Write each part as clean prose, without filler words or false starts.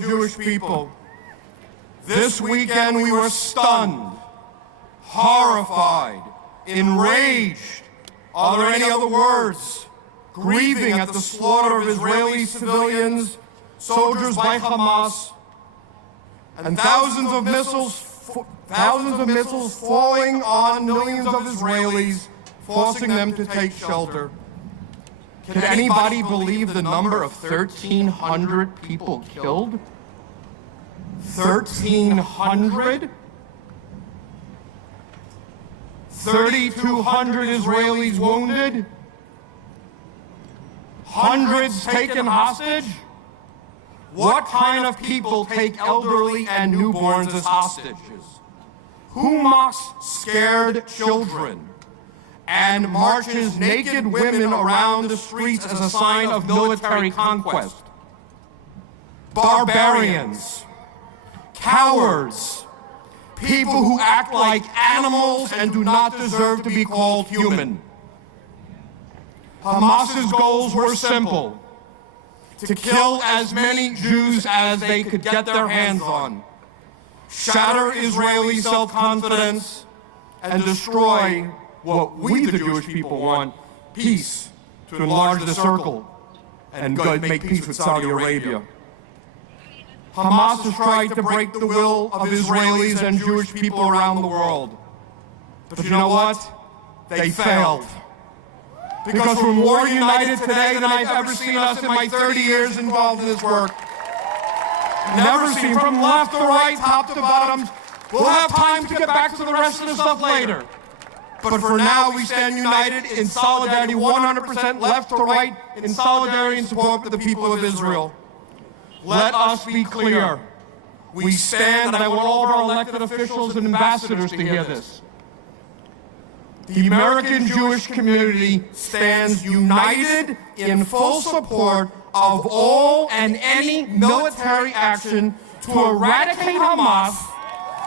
Jewish people. This weekend we were stunned, horrified, enraged, are there any other words, grieving at the slaughter of Israeli civilians, soldiers by Hamas, and thousands of missiles falling on millions of Israelis, forcing them to take shelter. Can anybody believe the number of 1,300 people killed? 1,300? 3,200 Israelis wounded? Hundreds taken hostage? What kind of people take elderly and newborns as hostages? Who mocks scared children and marches naked women around the streets as a sign of military conquest? Barbarians, cowards, people who act like animals and do not deserve to be called human. Hamas's goals were simple: to kill as many Jews as they could get their hands on, shatter Israeli self-confidence, and destroy what we, the Jewish people, want: peace, to enlarge the circle and make peace with Saudi Arabia. Hamas has tried to break the will of Israelis and Jewish people around the world. But you know what? They failed. Because we're more united today than I've ever seen us in my 30 years involved in this work. Never seen, from left to right, top to bottom. We'll have time to get back to the rest of the stuff later. But for now, we stand united in solidarity, 100% left to right, in solidarity and support with the people of Israel. Let us be clear. We stand, and I want all of our elected officials and ambassadors to hear this. The American Jewish community stands united in full support of all and any military action to eradicate Hamas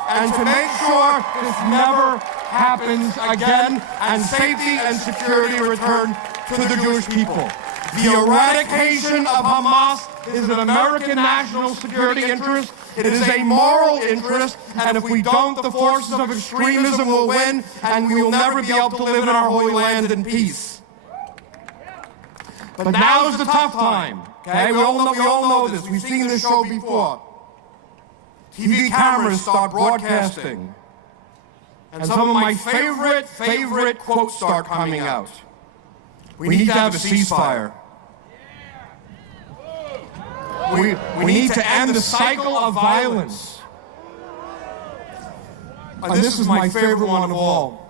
and to make sure this never happens again, and safety and security return to the Jewish people. The eradication of Hamas is an American national security interest. It is a moral interest, and if we don't, the forces of extremism will win, and we will never be able to live in our holy land in peace. But now is the tough time. Okay, we all know this. We've seen this show before. TV cameras start broadcasting, and some of my favorite quotes start coming out. We need to have a ceasefire. We need to end the cycle of violence. And this is my favorite one of all.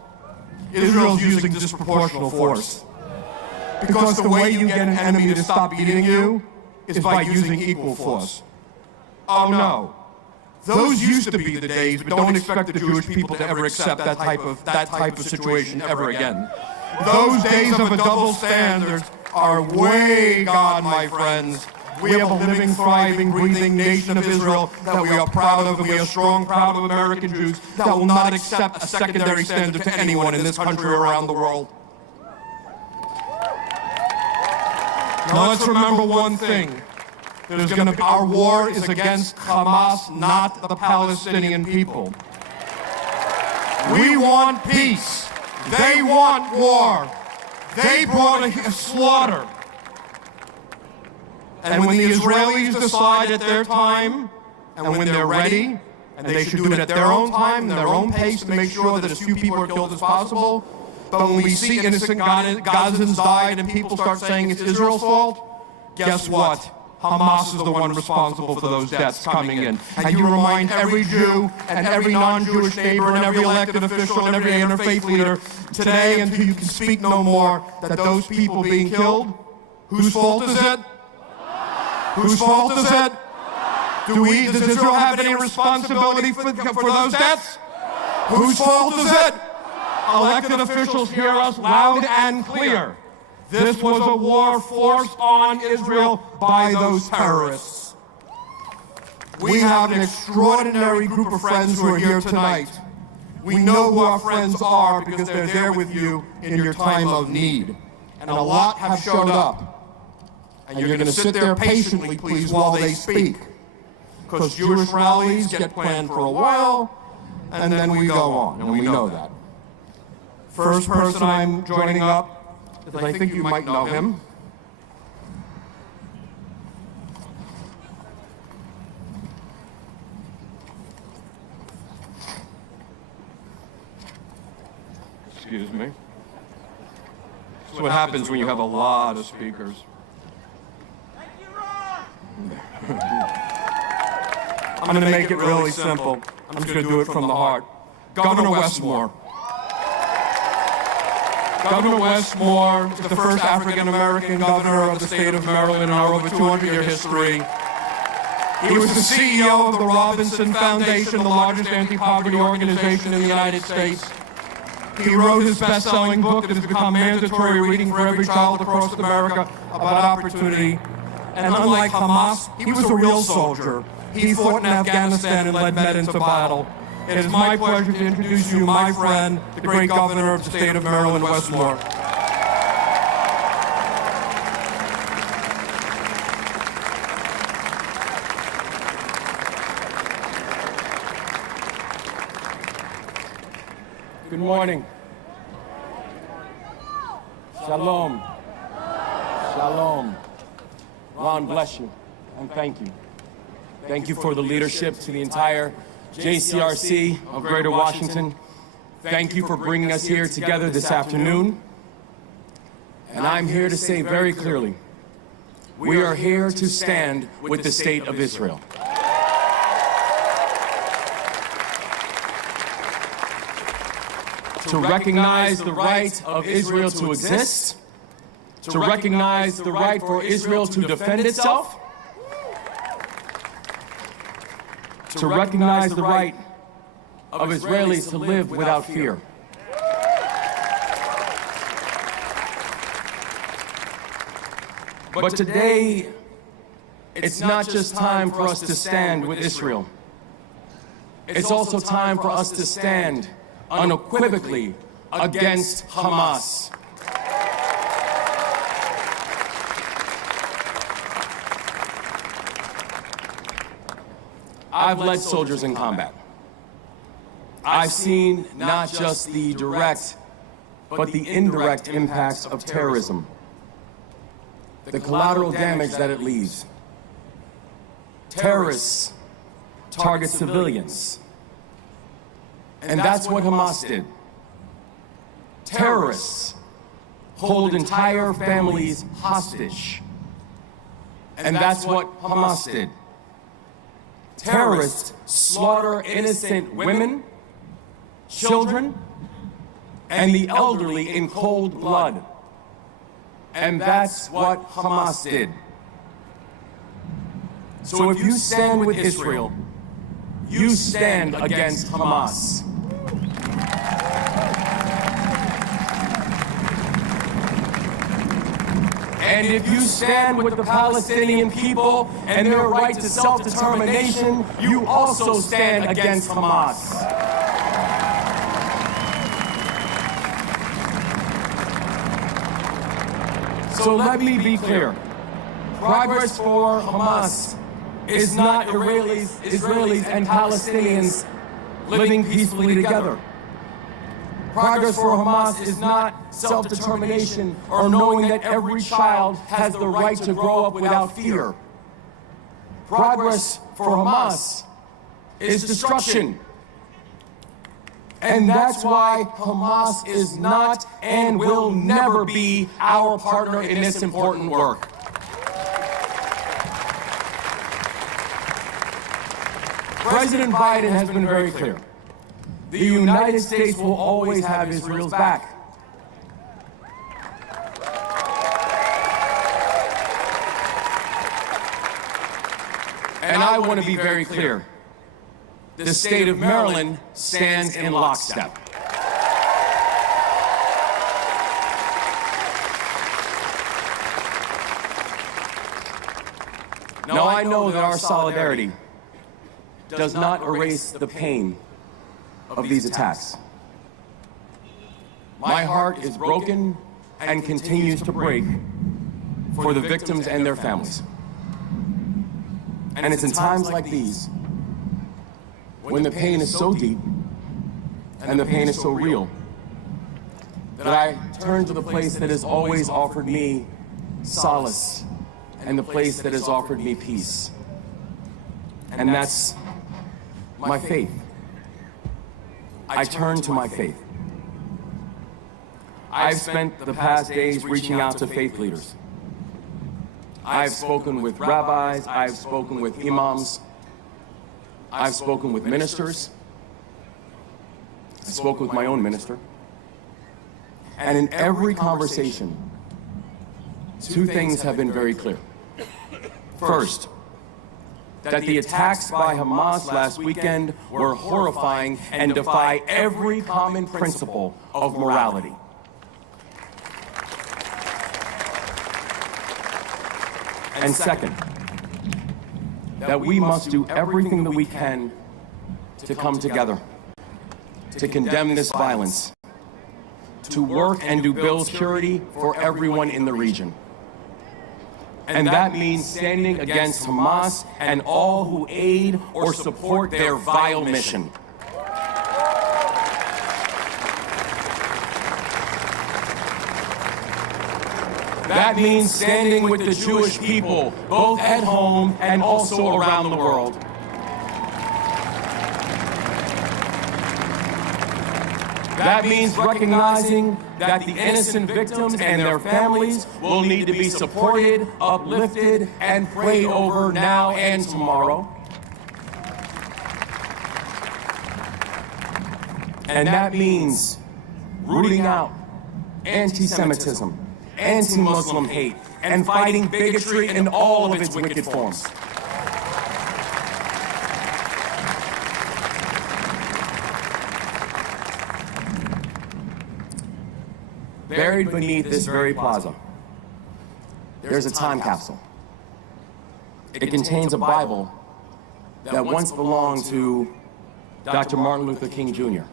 Israel's using disproportional force. Because the way you get an enemy to stop beating you is by using equal force. Oh no. Those used to be the days, but don't expect the Jewish people to ever accept that type of situation ever again. Those days of a double standard are way gone, my friends. We have a living, thriving, breathing nation of Israel that we are proud of, and we are strong, proud of American Jews that will not accept a secondary standard to anyone in this country or around the world. Now let's remember one thing. Our war is against Hamas, not the Palestinian people. We want peace. They want war. They brought a slaughter. And when the Israelis decide at their time, and when they're ready, and they should do it at their own time, and their own pace, to make sure that as few people are killed as possible. But when we see innocent Gazans died and people start saying it's Israel's fault, guess what? Hamas is the one responsible for those deaths coming in. And you remind every Jew and every non-Jewish neighbor and every elected official and every interfaith leader today, until you can speak no more, that those people being killed, whose fault is it? Whose fault is it? Does Israel have any responsibility for those deaths? Whose fault is it? Elected officials hear us loud and clear. This was a war forced on Israel by those terrorists. We have an extraordinary group of friends who are here tonight. We know who our friends are because they're there with you in your time of need. And a lot have showed up. And you're going to sit there patiently, please, while they speak. because Jewish rallies get planned for a while, and then we go on, and we know that. First person I'm joining up is, I think you might know him. Excuse me. This is what happens when you have a lot of speakers. I'm going to make it really simple. I'm just going to do it from the heart. Governor Westmore. Governor Westmore is the first African-American governor of the state of Maryland in our over 200-year history. He was the CEO of the Robinson Foundation, the largest anti-poverty organization in the United States. He wrote his best-selling book that has become mandatory reading for every child across America about opportunity. And unlike Hamas, he was a real soldier. He fought in Afghanistan and led men into battle. It is my pleasure to introduce you my friend, the great governor of the state of Maryland, Westmore. Good morning. Shalom. Shalom. Ron, bless you, and thank you. Thank you for the leadership to the entire JCRC of Greater Washington. Thank you for bringing us here together this afternoon. And I'm here to say very clearly, we are here to stand with the state of Israel. To recognize the right of Israel to exist, to recognize the right for Israel to defend itself, to recognize the right of Israelis to live without fear. But today, it's not just time for us to stand with Israel. It's also time for us to stand unequivocally against Hamas. I've led soldiers in combat. I've seen not just the direct, but the indirect impacts of terrorism, the collateral damage that it leaves. Terrorists target civilians, and that's what Hamas did. Terrorists hold entire families hostage, and that's what Hamas did. Terrorists slaughter innocent women, children, and the elderly in cold blood. And that's what Hamas did. So if you stand with Israel, you stand against Hamas. And if you stand with the Palestinian people and their right to self-determination, you also stand against Hamas. So let me be clear. Progress for Hamas is not Israelis and Palestinians living peacefully together. Progress for Hamas is not self-determination or knowing that every child has the right to grow up without fear. Progress for Hamas is destruction. And that's why Hamas is not and will never be our partner in this important work. President Biden has been very clear. The United States will always have Israel's back. And I want to be very clear. The state of Maryland stands in lockstep. Now I know that our solidarity does not erase the pain of these attacks. My heart is broken and continues to break for the victims and their families. And it's in times like these, when the pain is so deep and the pain is so real, that I turn to the place that has always offered me solace and the place that has offered me peace. And that's my faith. I turn to my faith. I've spent the past days reaching out to faith leaders. I've spoken with rabbis, I've spoken with imams, I've spoken with ministers, I spoke with my own minister. And in every conversation, two things have been very clear. First, that the attacks by Hamas last weekend were horrifying and defy every common principle of morality. And second, that we must do everything that we can to come together, to condemn this violence, to work and to build security for everyone in the region. And that means standing against Hamas and all who aid or support their vile mission. That means standing with the Jewish people, both at home and also around the world. That means recognizing that the innocent victims and their families will need to be supported, uplifted, and prayed over now and tomorrow. And that means rooting out anti-Semitism, anti-Muslim hate, and fighting bigotry in all of its wicked forms. Buried beneath this very plaza, there's a time capsule. It contains a Bible that once belonged to Dr. Martin Luther King Jr.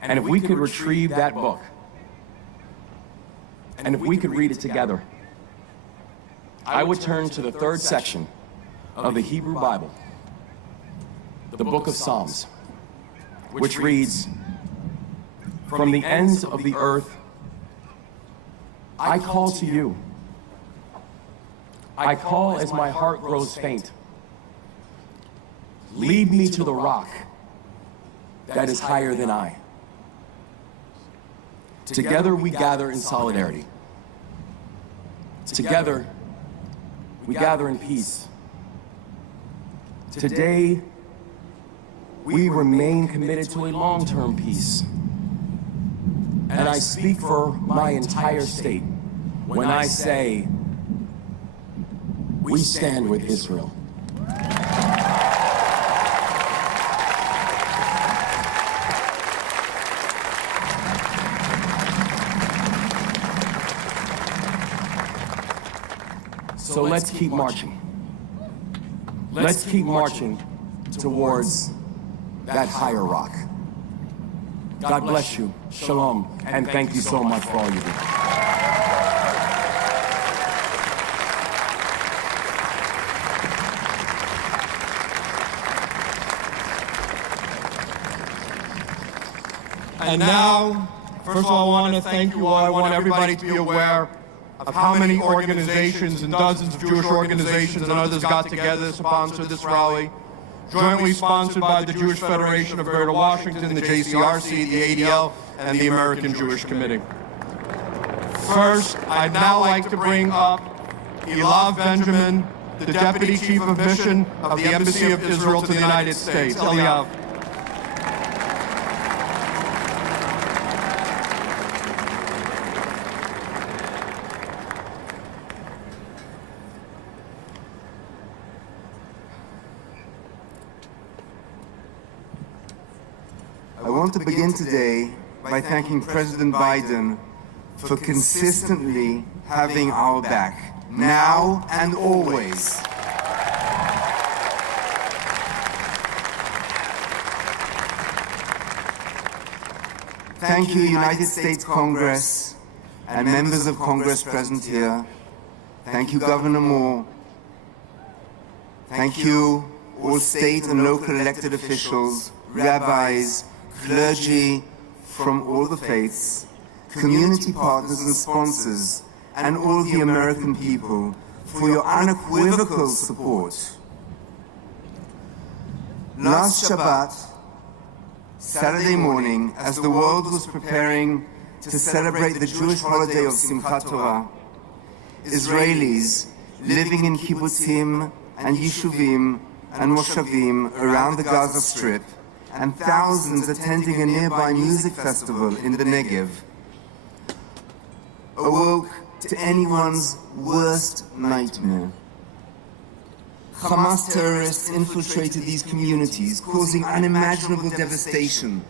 And if we could retrieve that book, and if we could read it together, I would turn to the third section of the Hebrew Bible, the book of Psalms, which reads, "From the ends of the earth, I call to you. I call as my heart grows faint. Lead me to the rock that is higher than I." Together we gather in solidarity. Together we gather in peace. Today we remain committed to a long-term peace. And I speak for my entire state when I say, we stand with Israel. So let's keep marching. Let's keep marching towards that higher rock. God bless you. Shalom. And thank you so much for all you do. And now, first of all, I want to thank you all. I want everybody to be aware of how many organizations and dozens of Jewish organizations and others got together to sponsor this rally, jointly sponsored by the Jewish Federation of Greater Washington, the JCRC, the ADL, and the American Jewish Committee. First, I'd now like to bring up Elav Benjamin, the Deputy Chief of Mission of the Embassy of Israel to the United States. Eliav. I want to begin today by thanking President Biden for consistently having our back, now and always. Thank you, United States Congress and members of Congress present here. Thank you, Governor Moore. Thank you, all state and local elected officials, rabbis, clergy from all the faiths, community partners and sponsors, and all the American people for your unequivocal support. Last Shabbat, Saturday morning, as the world was preparing to celebrate the Jewish holiday of Simchat Torah, Israelis living in kibbutzim and yishuvim and moshavim around the Gaza Strip, and thousands attending a nearby music festival in the Negev, awoke to anyone's worst nightmare. Hamas terrorists infiltrated these communities, causing unimaginable devastation,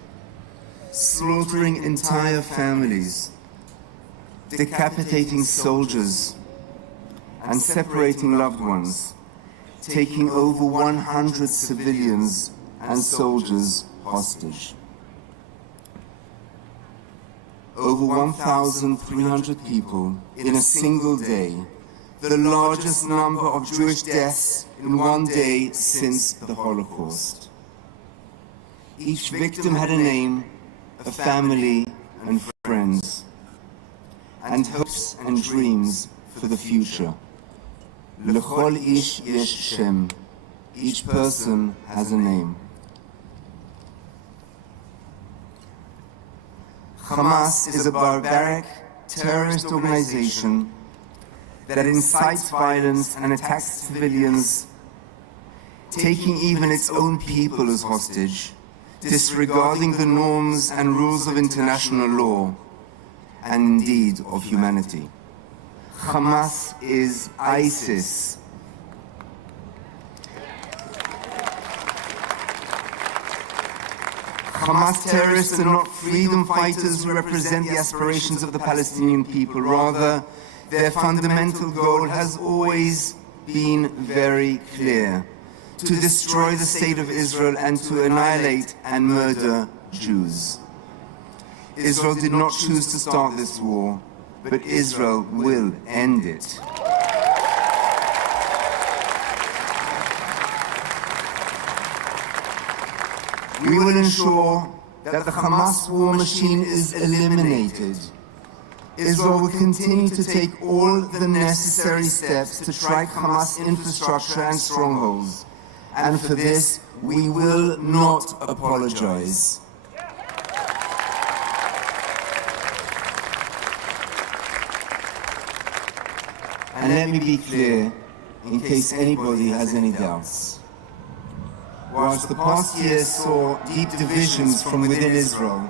slaughtering entire families, decapitating soldiers, and separating loved ones, taking over 100 civilians and soldiers hostage. Over 1,300 people in a single day, the largest number of Jewish deaths in one day since the Holocaust. Each victim had a name, a family, and friends, and hopes and dreams for the future. L'chol ish yesh shem. Each person has a name. Hamas is a barbaric terrorist organization that incites violence and attacks civilians, taking even its own people as hostage, disregarding the norms and rules of international law, and indeed of humanity. Hamas is ISIS. Hamas terrorists are not freedom fighters who represent the aspirations of the Palestinian people. Rather, their fundamental goal has always been very clear: to destroy the state of Israel and to annihilate and murder Jews. Israel did not choose to start this war, but Israel will end it. We will ensure that the Hamas war machine is eliminated. Israel will continue to take all the necessary steps to strike Hamas infrastructure and strongholds. And for this, we will not apologize. And let me be clear, in case anybody has any doubts. Whilst the past year saw deep divisions from within Israel,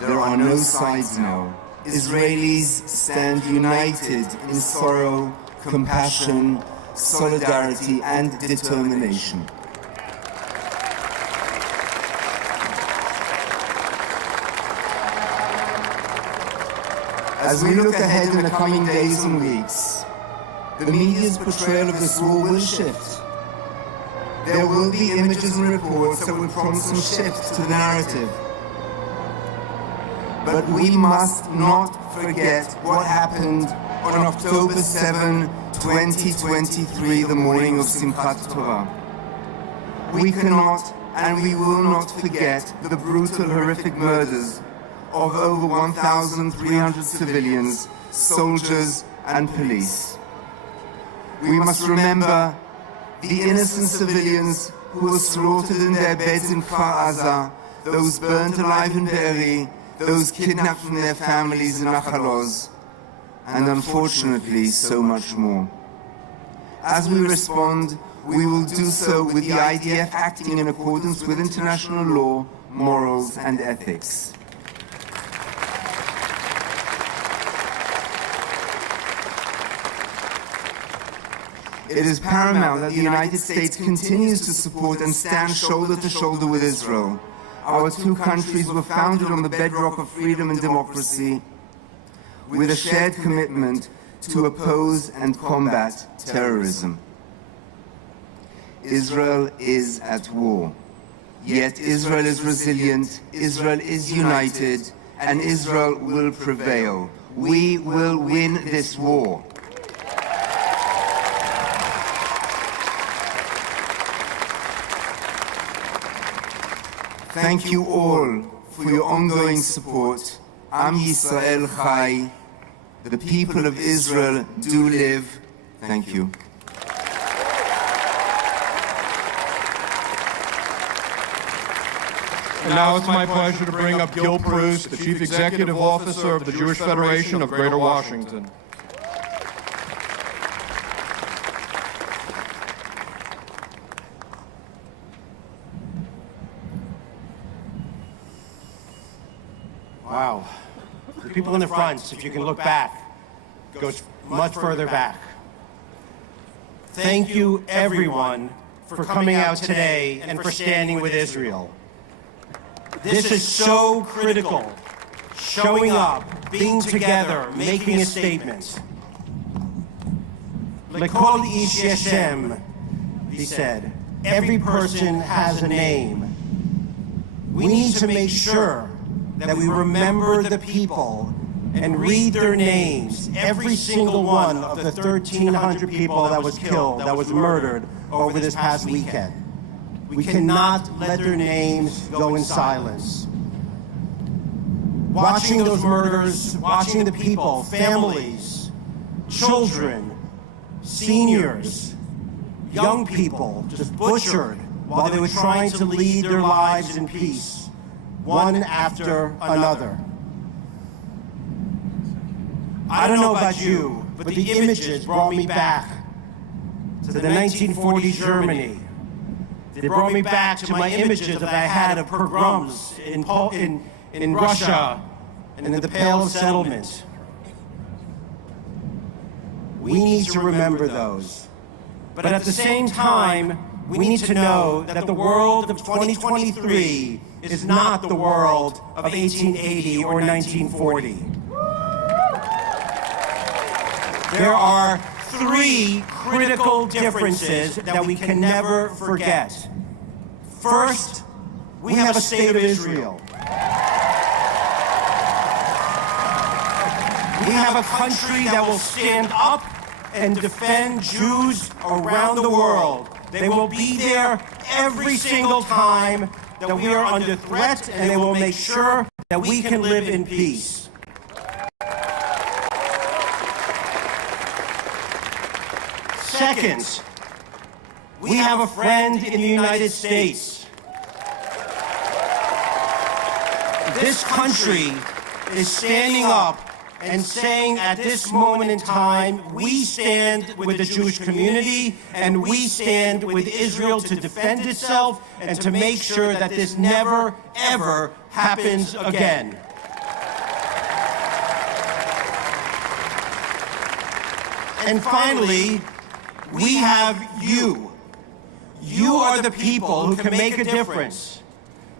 there are no sides now. Israelis stand united in sorrow, compassion, solidarity, and determination. As we look ahead in the coming days and weeks, the media's portrayal of this war will shift. There will be images and reports that will prompt some shift to the narrative. But we must not forget what happened on October 7, 2023, the morning of Simchat Torah. We cannot and we will not forget the brutal, horrific murders of over 1,300 civilians, soldiers, and police. We must remember the innocent civilians who were slaughtered in their beds in Kfar Aza, those burned alive in Be'eri, those kidnapped from their families in Nachal Oz, and unfortunately so much more. As we respond, we will do so with the IDF acting in accordance with international law, morals, and ethics. It is paramount that the United States continues to support and stand shoulder to shoulder with Israel. Our two countries were founded on the bedrock of freedom and democracy, with a shared commitment to oppose and combat terrorism. Israel is at war, yet Israel is resilient, Israel is united, and Israel will prevail. We will win this war. Thank you all for your ongoing support. Am Yisrael Chai. The people of Israel do live. Thank you. And now it's my pleasure to bring up Gil Prus, the Chief Executive Officer of the Jewish Federation of Greater Washington. Wow. The people in the front, if you can look back, goes much further back. Thank you, everyone, for coming out today and for standing with Israel. This is so critical. Showing up, being together, making a statement. Lekol ish yeshem, he said. Every person has a name. We need to make sure that we remember the people and read their names, every single one of the 1,300 people that was killed, that was murdered over this past weekend. We cannot let their names go in silence. Watching those murders, watching the people, families, children, seniors, young people just butchered while they were trying to lead their lives in peace, one after another. I don't know about you, but the images brought me back to the 1940s Germany. They brought me back to my images that I had of pogroms in Russia and in the Pale of Settlement. We need to remember those. But at the same time, we need to know that the world of 2023 is not the world of 1880 or 1940. There are three critical differences that we can never forget. First, we have a state of Israel. We have a country that will stand up and defend Jews around the world. They will be there every single time that we are under threat, and they will make sure that we can live in peace. Second, we have a friend in the United States. This country is standing up and saying at this moment in time, we stand with the Jewish community and we stand with Israel to defend itself and to make sure that this never, ever happens again. And finally, we have you. You are the people who can make a difference.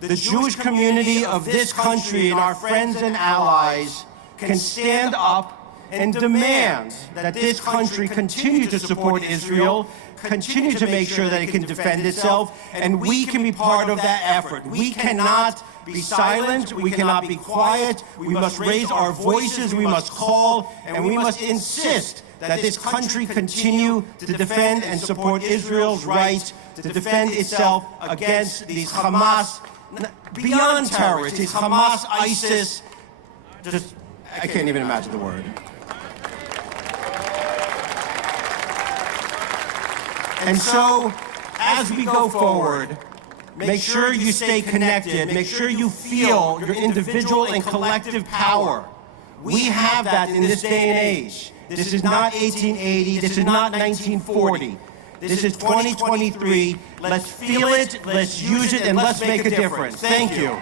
The Jewish community of this country and our friends and allies can stand up and demand that this country continue to support Israel, continue to make sure that it can defend itself, and we can be part of that effort. We cannot be silent, we cannot be quiet, we must raise our voices, we must call, and we must insist that this country continue to defend and support Israel's right to defend itself against these Hamas, beyond terrorists, these Hamas, ISIS, I can't even imagine the word. And so, as we go forward, make sure you stay connected, make sure you feel your individual and collective power. We have that in this day and age. This is not 1880, this is not 1940. This is 2023. Let's feel it, let's use it, and let's make a difference. Thank you.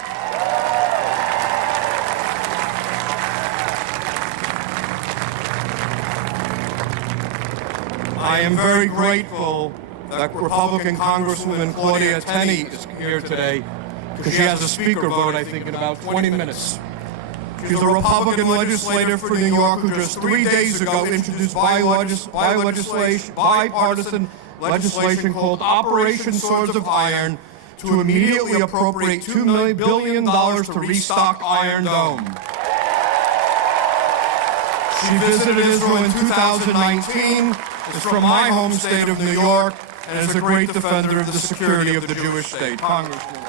I am very grateful that Republican Congresswoman Claudia Tenney is here today because she has a speaker vote, I think, in about 20 minutes. She's a Republican legislator for New York who just 3 days ago introduced bipartisan legislation called Operation Swords of Iron to immediately appropriate $2 billion to restock Iron Dome. She visited Israel in 2019, is from my home state of New York, and is a great defender of the security of the Jewish state. Congresswoman.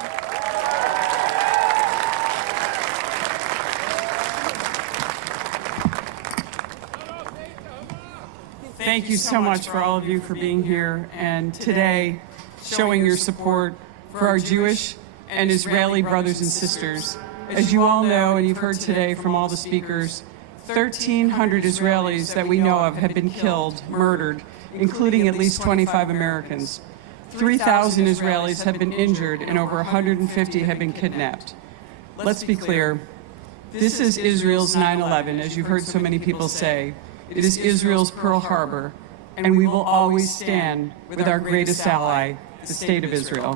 Thank you so much for all of you for being here and today showing your support for our Jewish and Israeli brothers and sisters. As you all know, and you've heard today from all the speakers, 1,300 Israelis that we know of have been killed, murdered, including at least 25 Americans. 3,000 Israelis have been injured and over 150 have been kidnapped. Let's be clear. This is Israel's 9/11, as you've heard so many people say. It is Israel's Pearl Harbor, and we will always stand with our greatest ally, the State of Israel.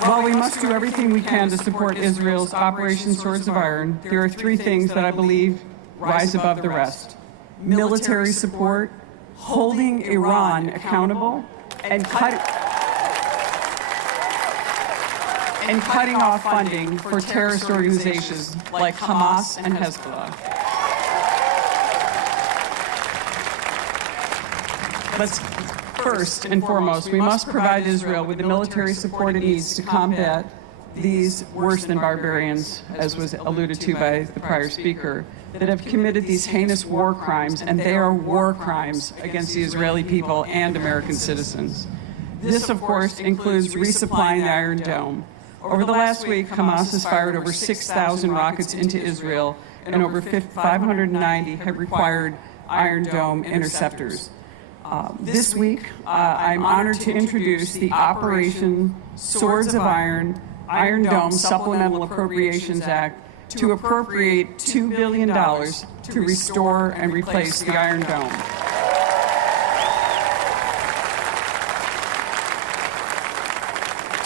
While we must do everything we can to support Israel's Operation Swords of Iron, there are three things that I believe rise above the rest: military support, holding Iran accountable, and cutting off funding for terrorist organizations like Hamas and Hezbollah. First and foremost, we must provide Israel with the military support it needs to combat these worse than barbarians, as was alluded to by the prior speaker, that have committed these heinous war crimes, and they are war crimes against the Israeli people and American citizens. This, of course, includes resupplying the Iron Dome. Over the last week, Hamas has fired over 6,000 rockets into Israel, and over 590 have required Iron Dome interceptors. This week, I'm honored to introduce the Operation Swords of Iron, Iron Dome Supplemental Appropriations Act to appropriate $2 billion to restore and replace the Iron Dome.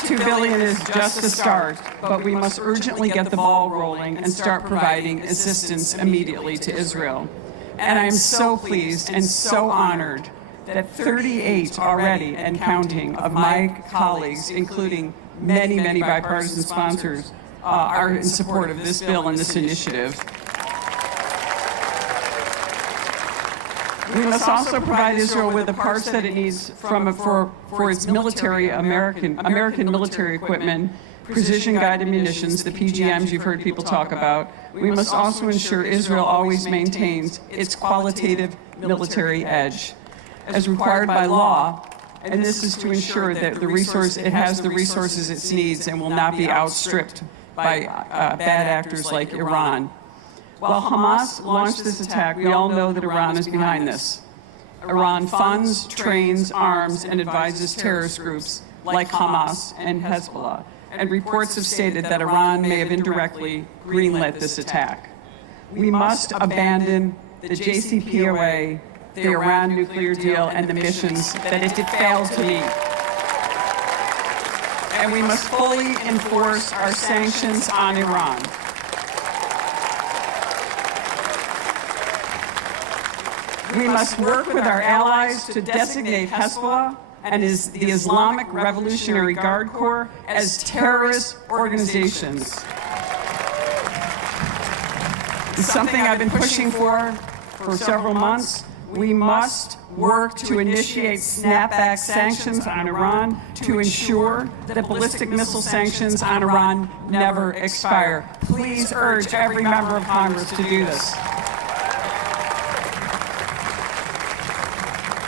$2 billion is just a start, but we must urgently get the ball rolling and start providing assistance immediately to Israel. And I am so pleased and so honored that 38 already and counting of my colleagues, including many, many bipartisan sponsors, are in support of this bill and this initiative. We must also provide Israel with the parts that it needs for its military, American military equipment, precision-guided munitions, the PGMs you've heard people talk about. We must also ensure Israel always maintains its qualitative military edge, as required by law, and this is to ensure that it has the resources it needs and will not be outstripped by bad actors like Iran. While Hamas launched this attack, we all know that Iran is behind this. Iran funds, trains, arms, and advises terrorist groups like Hamas and Hezbollah, and reports have stated that Iran may have indirectly greenlit this attack. We must abandon the JCPOA, the Iran nuclear deal, and the missions that it failed to meet. And we must fully enforce our sanctions on Iran. We must work with our allies to designate Hezbollah and the Islamic Revolutionary Guard Corps as terrorist organizations. It's something I've been pushing for several months. We must work to initiate snapback sanctions on Iran to ensure that ballistic missile sanctions on Iran never expire. Please urge every member of Congress to do this.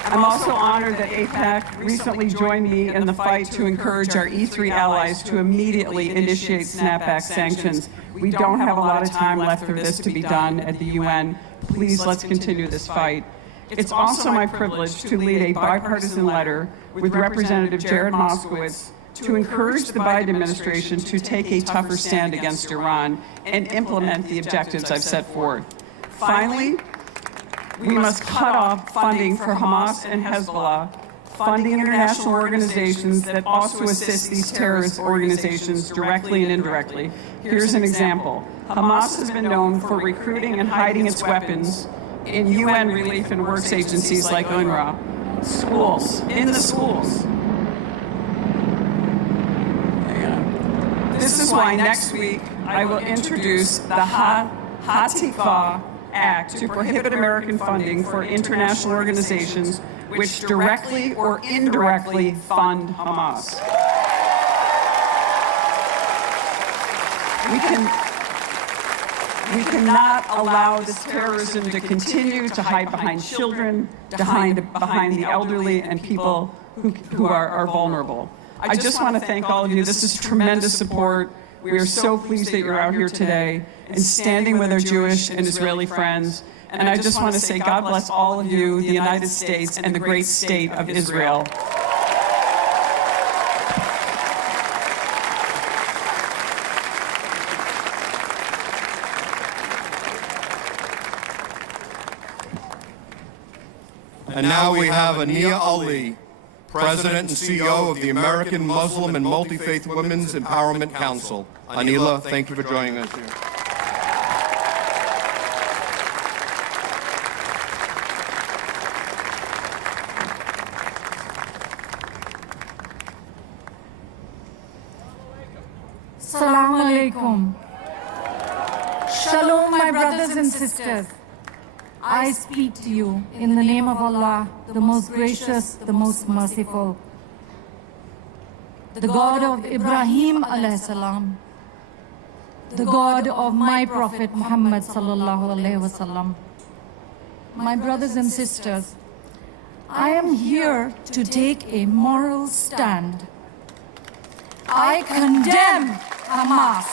I'm also honored that AIPAC recently joined me in the fight to encourage our E3 allies to immediately initiate snapback sanctions. We don't have a lot of time left for this to be done at the UN. Please, let's continue this fight. It's also my privilege to lead a bipartisan letter with Representative Jared Moskowitz to encourage the Biden administration to take a tougher stand against Iran and implement the objectives I've set forth. Finally, we must cut off funding for Hamas and Hezbollah, funding international organizations that also assist these terrorist organizations directly and indirectly. Here's an example. Hamas has been known for recruiting and hiding its weapons in UN relief and works agencies like UNRWA, in the schools. This is why next week I will introduce the HaTikvah Act to prohibit American funding for international organizations which directly or indirectly fund Hamas. We cannot allow this terrorism to continue to hide behind children, to hide behind the elderly and people who are vulnerable. I just want to thank all of you. This is tremendous support. We are so pleased that you're out here today and standing with our Jewish and Israeli friends. And I just want to say God bless all of you, the United States, and the great state of Israel. And now we have Ania Ali, President and CEO of the American Muslim and Multi-Faith Women's Empowerment Council. Anila, thank you for joining us here. Assalamu alaikum. Shalom, my brothers and sisters. I speak to you in the name of Allah, the most gracious, the most merciful, the God of Ibrahim alayhi salam, the God of my Prophet Muhammad sallallahu alayhi wasallam. My brothers and sisters, I am here to take a moral stand. I condemn Hamas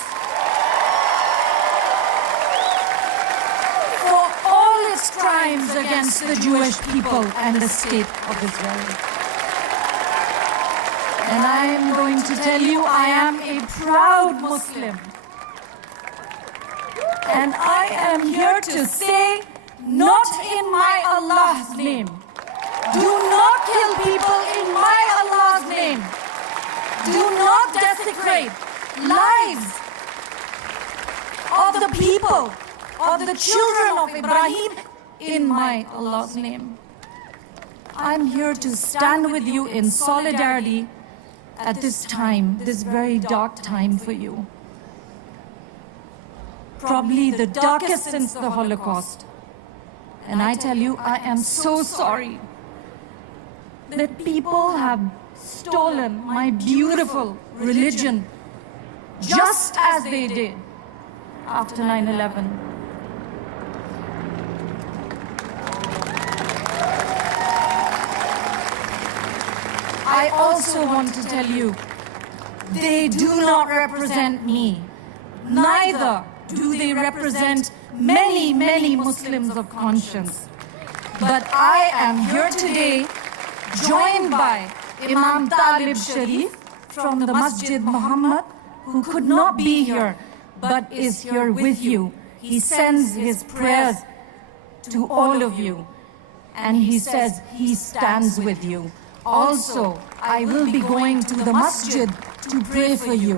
for all its crimes against the Jewish people and the state of Israel. And I am going to tell you, I am a proud Muslim. And I am here to say, not in my Allah's name. Do not kill people in my Allah's name. Do not desecrate lives of the people, of the children of Ibrahim in my Allah's name. I'm here to stand with you in solidarity at this time, this very dark time for you. Probably the darkest since the Holocaust. And I tell you, I am so sorry that people have stolen my beautiful religion just as they did after 9/11. I also want to tell you, they do not represent me. Neither do they represent many, many Muslims of conscience. But I am here today joined by Imam Talib Sharif from the Masjid Muhammad, who could not be here, but is here with you. He sends his prayers to all of you, and he says he stands with you. Also, I will be going to the masjid to pray for you.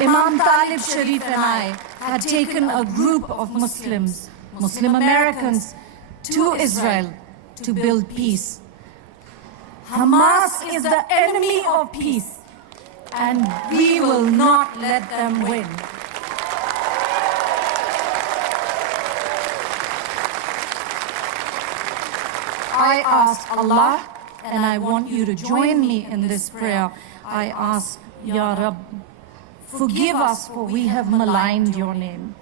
Imam Talib Sharif and I had taken a group of Muslims, Muslim Americans, to Israel to build peace. Hamas is the enemy of peace, and we will not let them win. I ask Allah, and I want you to join me in this prayer. I ask, Ya Rabb, forgive us for we have maligned your name.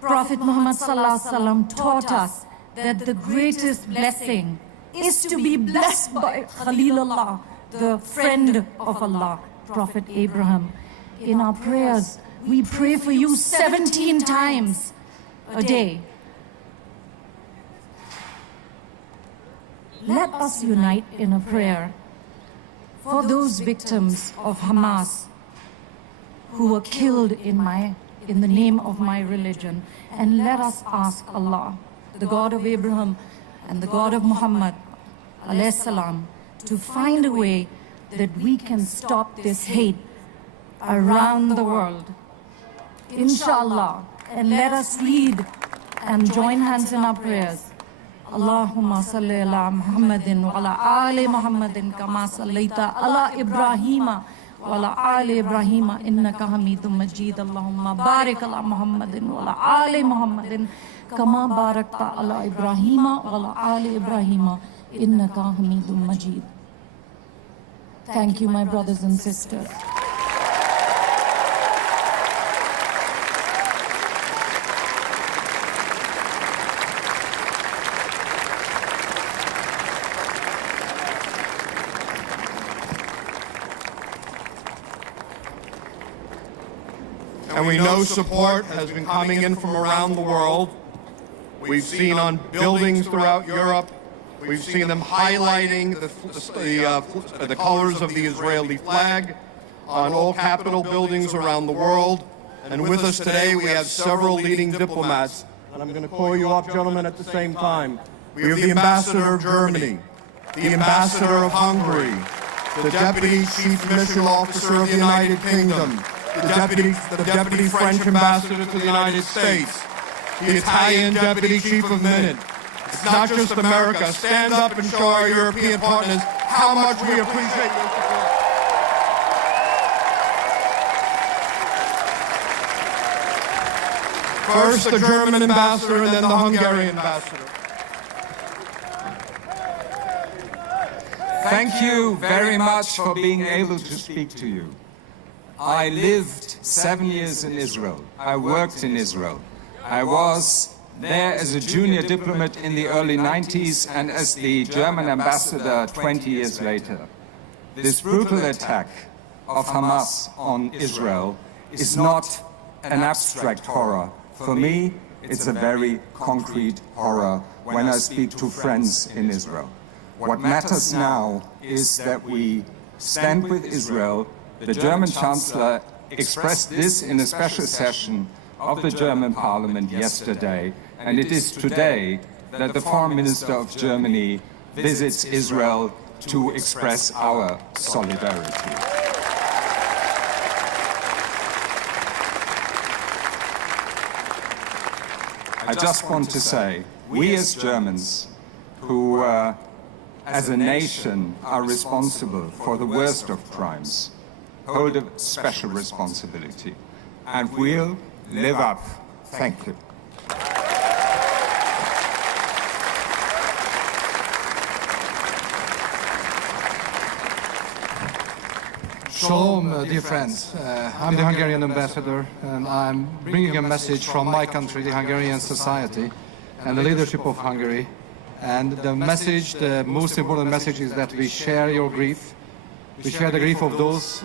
Prophet Muhammad Sallallahu Alaihi Wasallam taught us that the greatest blessing is to be blessed by Khalilullah, the friend of Allah, Prophet Abraham. In our prayers, we pray for you 17 times a day. Let us unite in a prayer for those victims of Hamas who were killed in the name of my religion. And let us ask Allah, the God of Abraham and the God of Muhammad, alayhi salam, to find a way that we can stop this hate around the world. Inshallah. And let us lead and join hands in our prayers. Allahumma salli ala Muhammadin wa ala ali Muhammadin kama sallaita ala Ibrahima wa ala ali Ibrahima innaka Hamidum Majid. Allahumma barik ala Muhammadin wa ala ali Muhammadin kama barakta ala Ibrahima wa ala ali Ibrahima innaka Hamidum Majid. Thank you, my brothers and sisters. And we know support has been coming in from around the world. We've seen on buildings throughout Europe, we've seen them highlighting the colors of the Israeli flag on all Capitol buildings around the world. And with us today, we have several leading diplomats. And I'm going to call you up, gentlemen, at the same time. We have the Ambassador of Germany, the Ambassador of Hungary, the Deputy Chief Mission Officer of the United Kingdom, the Deputy French Ambassador to the United States, the Italian Deputy Chief of Minute. It's not just America. Stand up and show our European partners how much we appreciate your support. First, the German ambassador, and then the Hungarian ambassador. Thank you very much for being able to speak to you. I lived 7 years in Israel. I worked in Israel. I was there as a junior diplomat in the early 90s and as the German ambassador 20 years later. This brutal attack of Hamas on Israel is not an abstract horror. For me, it's a very concrete horror when I speak to friends in Israel. What matters now is that we stand with Israel. The German Chancellor expressed this in a special session of the German Parliament yesterday, and it is today that the Foreign Minister of Germany visits Israel to express our solidarity. I just want to say, we as Germans, who as a nation are responsible for the worst of crimes, hold a special responsibility, and we'll live up. Thank you. Shalom, dear friends. I'm the Hungarian ambassador, and I'm bringing a message from my country, the Hungarian society, and the leadership of Hungary. And the message, the most important message, is that we share your grief. We share the grief of those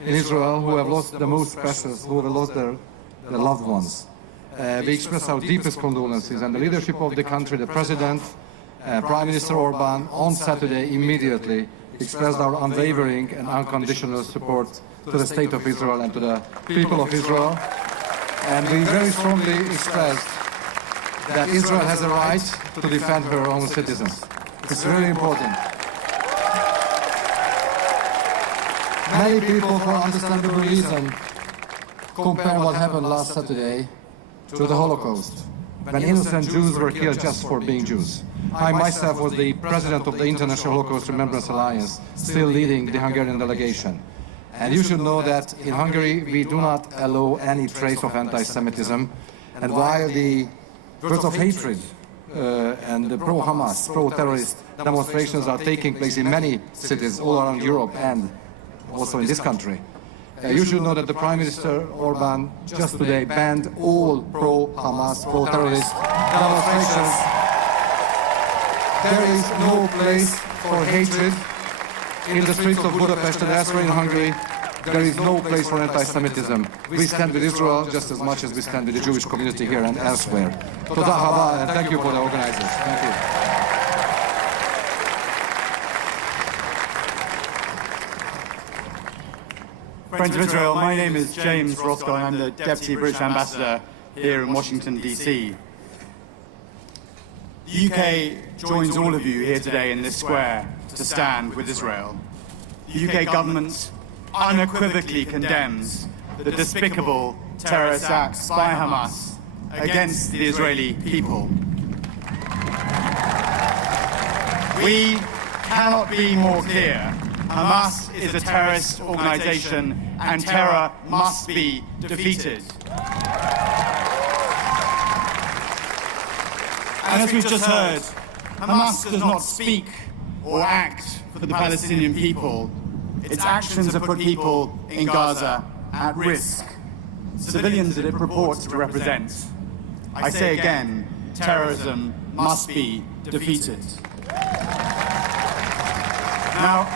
in Israel who have lost the most precious, who have lost their loved ones. We express our deepest condolences, and the leadership of the country, the President, Prime Minister Orbán, on Saturday immediately expressed our unwavering and unconditional support to the State of Israel and to the people of Israel. And we very strongly expressed that Israel has a right to defend her own citizens. It's very important. Many people, for understandable reason, compare what happened last Saturday to the Holocaust, when innocent Jews were killed just for being Jews. I myself was the president of the International Holocaust Remembrance Alliance, still leading the Hungarian delegation. And you should know that in Hungary we do not allow any trace of anti-Semitism. And while the words of hatred and the pro-Hamas, pro-terrorist demonstrations are taking place in many cities all around Europe and also in this country, you should know that the Prime Minister Orbán just today banned all pro-Hamas, pro-terrorist demonstrations. There is no place for hatred in the streets of Budapest and elsewhere in Hungary. There is no place for anti-Semitism. We stand with Israel just as much as we stand with the Jewish community here and elsewhere. Toda haba, and thank you for the organizers. Thank you. Friends of Israel, my name is James Roscoe, and I'm the Deputy British Ambassador here in Washington, D.C. The UK joins all of you here today in this square to stand with Israel. The UK government unequivocally condemns the despicable terrorist acts by Hamas against the Israeli people. We cannot be more clear. Hamas is a terrorist organization, and terror must be defeated. And as we've just heard, Hamas does not speak or act for the Palestinian people. Its actions have put people in Gaza at risk, civilians that it purports to represent. I say again, terrorism must be defeated. Now,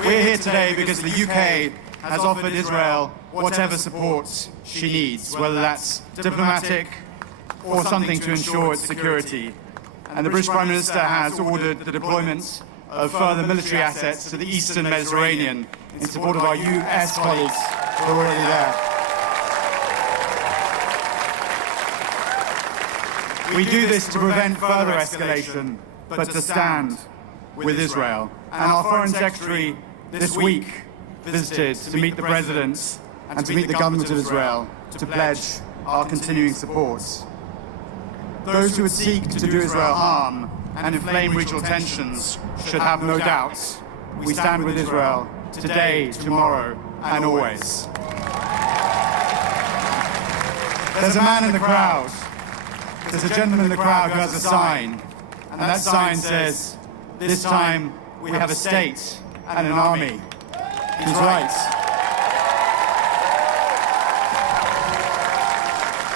we're here today because the UK has offered Israel whatever support she needs, whether that's diplomatic or something to ensure its security. And the British Prime Minister has ordered the deployment of further military assets to the eastern Mediterranean in support of our US colleagues who are already there. We do this to prevent further escalation, but to stand with Israel. And our Foreign Secretary this week visited to meet the President and to meet the government of Israel to pledge our continuing support. Those who would seek to do Israel harm and inflame regional tensions should have no doubt we stand with Israel today, tomorrow, and always. There's a man in the crowd. There's a gentleman in the crowd who has a sign, and that sign says, "This time we have a state and an army." He's right.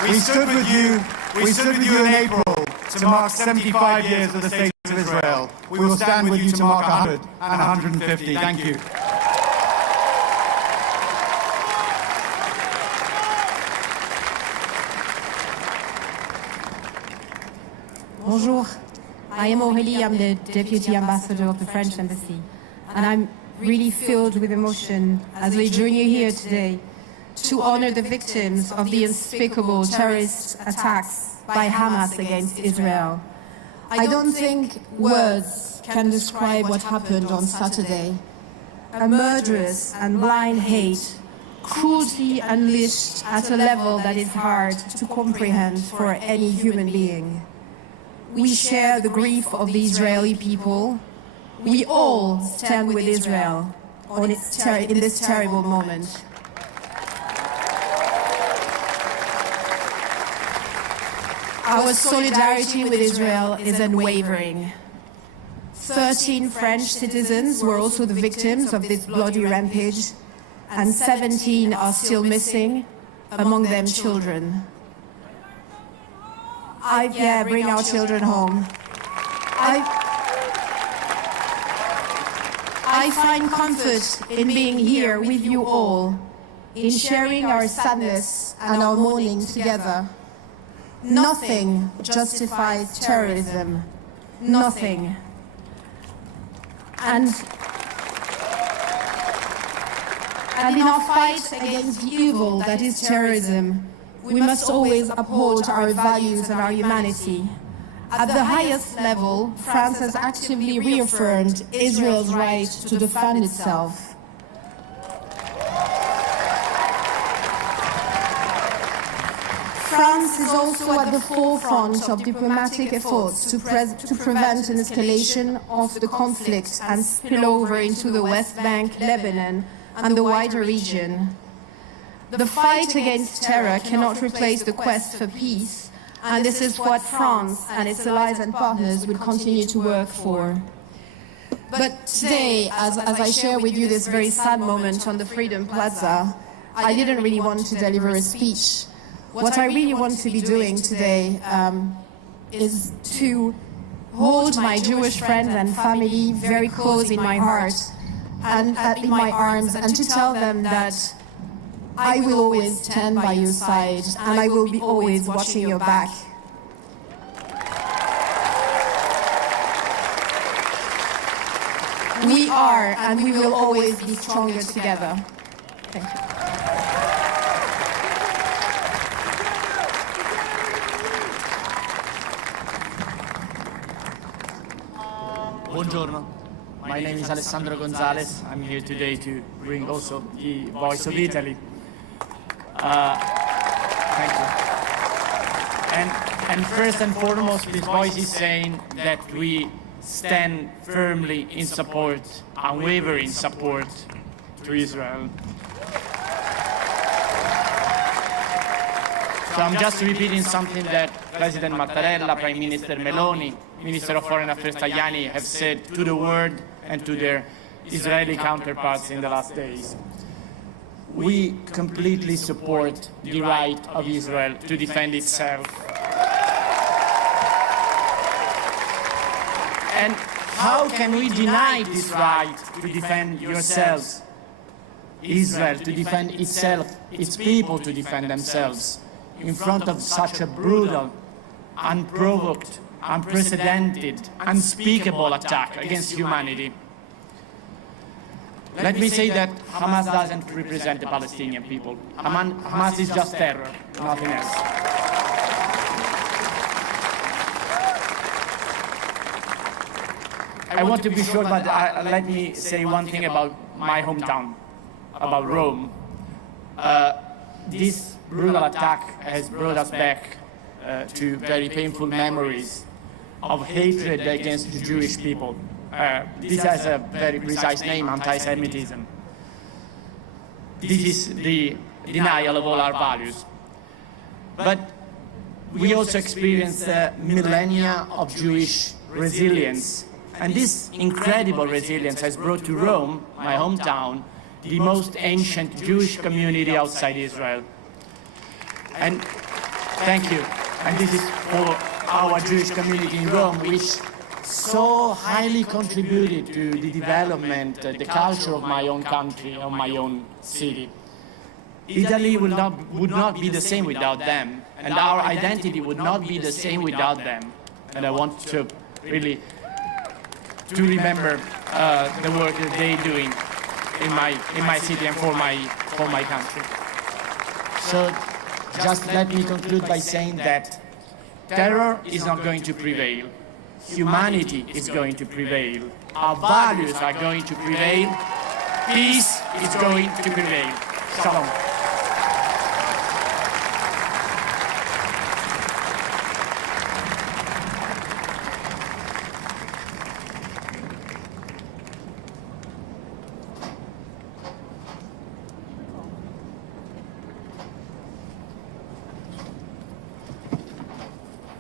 We stood with you in April to mark 75 years of the State of Israel. We will stand with you to mark 100 and 150. Thank you. Bonjour, I am Aurélie, I'm the Deputy Ambassador of the French Embassy, and I'm really filled with emotion as we join you here today to honor the victims of the unspeakable terrorist attacks by Hamas against Israel. I don't think words can describe what happened on Saturday. A murderous and blind hate, cruelty unleashed at a level that is hard to comprehend for any human being. We share the grief of the Israeli people. We all stand with Israel in this terrible moment. Our solidarity with Israel is unwavering. 13 French citizens were also the victims of this bloody rampage, and 17 are still missing, among them children. Bring our children home. I find comfort in being here with you all, in sharing our sadness and our mourning together. Nothing justifies terrorism. Nothing. And in our fight against the evil that is terrorism, we must always uphold our values and our humanity. At the highest level, France has actively reaffirmed Israel's right to defend itself. France is also at the forefront of diplomatic efforts to prevent an escalation of the conflict and spill over into the West Bank, Lebanon, and the wider region. The fight against terror cannot replace the quest for peace, and this is what France and its allies and partners will continue to work for. But today, as I share with you this very sad moment on the Freedom Plaza, I didn't really want to deliver a speech. What I really want to be doing today is to hold my Jewish friends and family very close in my heart and in my arms, and to tell them that I will always stand by your side and I will be always watching your back. We are and we will always be stronger together. Thank you. Buongiorno, my name is Alessandro Gonzalez. I'm here today to bring also the voice of Italy. Thank you. And first and foremost, this voice is saying that we stand firmly in support, unwavering support to Israel. So I'm just repeating something that President Mattarella, Prime Minister Meloni, Minister of Foreign Affairs Tajani have said to the world and to their Israeli counterparts in the last days. We completely support the right of Israel to defend itself. And how can we deny this right to defend yourselves? Israel to defend itself, its people to defend themselves, in front of such a brutal, unprovoked, unprecedented, unspeakable attack against humanity. Let me say that Hamas doesn't represent the Palestinian people. Hamas is just terror, nothing else. I want to be short, but let me say one thing about my hometown, about Rome. This brutal attack has brought us back to very painful memories of hatred against the Jewish people. This has a very precise name, anti-Semitism. This is the denial of all our values. But we also experienced millennia of Jewish resilience. And this incredible resilience has brought to Rome, my hometown, the most ancient Jewish community outside Israel. And thank you. And this is for our Jewish community in Rome, which so highly contributed to the development, the culture of my own country, of my own city. Italy would not be the same without them, and our identity would not be the same without them. And I want to really remember the work that they're doing in my city and for my country. So just let me conclude by saying that terror is not going to prevail. Humanity is going to prevail. Our values are going to prevail. Peace is going to prevail. Shalom.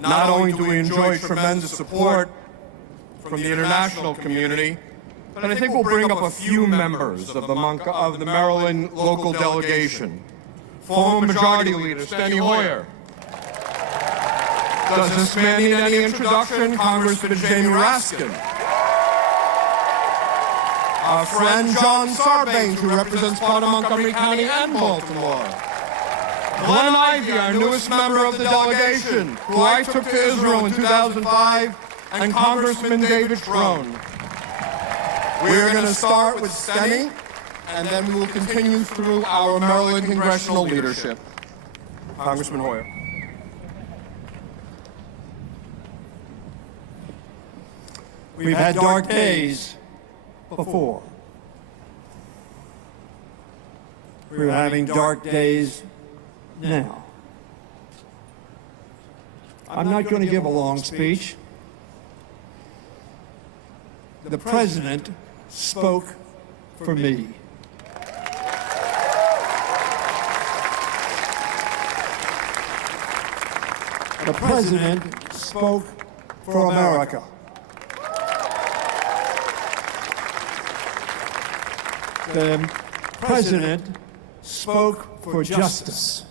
Not only do we enjoy tremendous support from the international community, but I think we'll bring up a few members of the Maryland local delegation. Former Majority Leader Steny Hoyer. Does this man need any introduction? Congressman Jamie Raskin. Our friend John Sarbanes, who represents part of Montgomery County and Baltimore. Glenn Ivey, our newest member of the delegation, who I took to Israel in 2005, and Congressman David Schroen. We're going to start with Steny, and then we will continue through our Maryland congressional leadership. Congressman Hoyer. We've had dark days before. We're having dark days now. I'm not going to give a long speech. The President spoke for me. The President spoke for America. The President spoke for justice.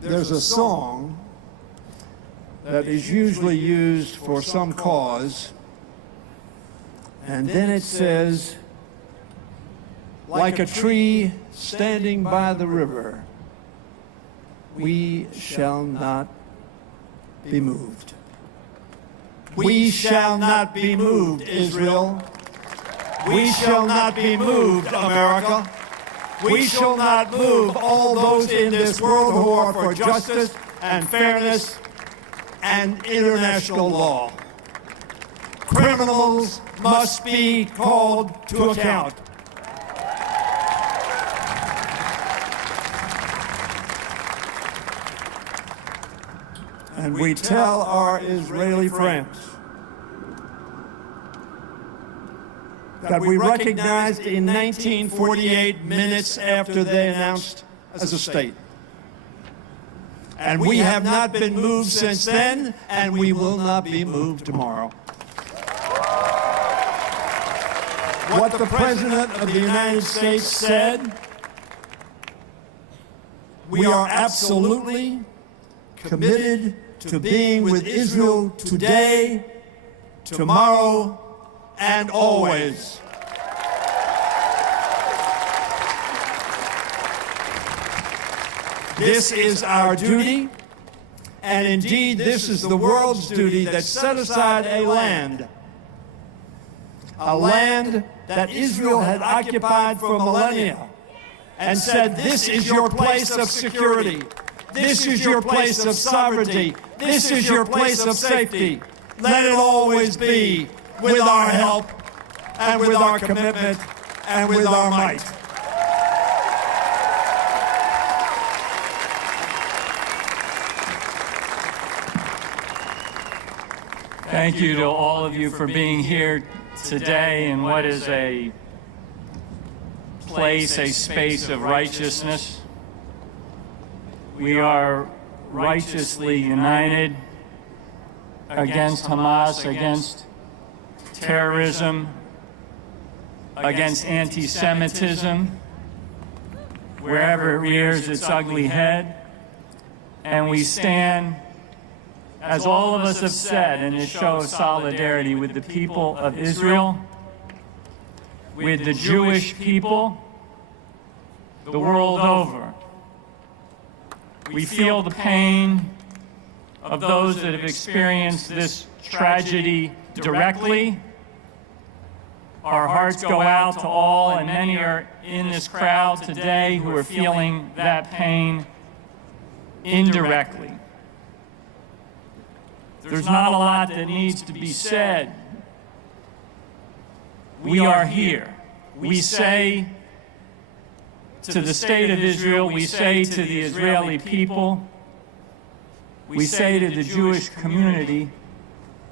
There's a song that is usually used for some cause, and then it says, like a tree standing by the river, we shall not be moved. We shall not be moved, Israel. We shall not be moved, America. We shall not move all those in this world who are for justice and fairness and international law. Criminals must be called to account. And we tell our Israeli friends that we recognized in 1948, minutes after they announced as a state, And we have not been moved since then, and we will not be moved tomorrow. What the President of the United States said, we are absolutely committed to being with Israel today, tomorrow, and always. This is our duty, and indeed this is the world's duty that set aside a land that Israel had occupied for millennia, and said, this is your place of security, this is your place of sovereignty, this is your place of safety. Let it always be with our help, and with our commitment, and with our might. Thank you to all of you for being here today in what is a place, a space of righteousness. We are righteously united against Hamas, against terrorism, against anti-Semitism, wherever it rears its ugly head. And we stand, as all of us have said, in a show of solidarity with the people of Israel, with the Jewish people, the world over. We feel the pain of those that have experienced this tragedy directly. Our hearts go out to all, and many are in this crowd today who are feeling that pain indirectly. There's not a lot that needs to be said. We are here. We say to the state of Israel, we say to the Israeli people, we say to the Jewish community,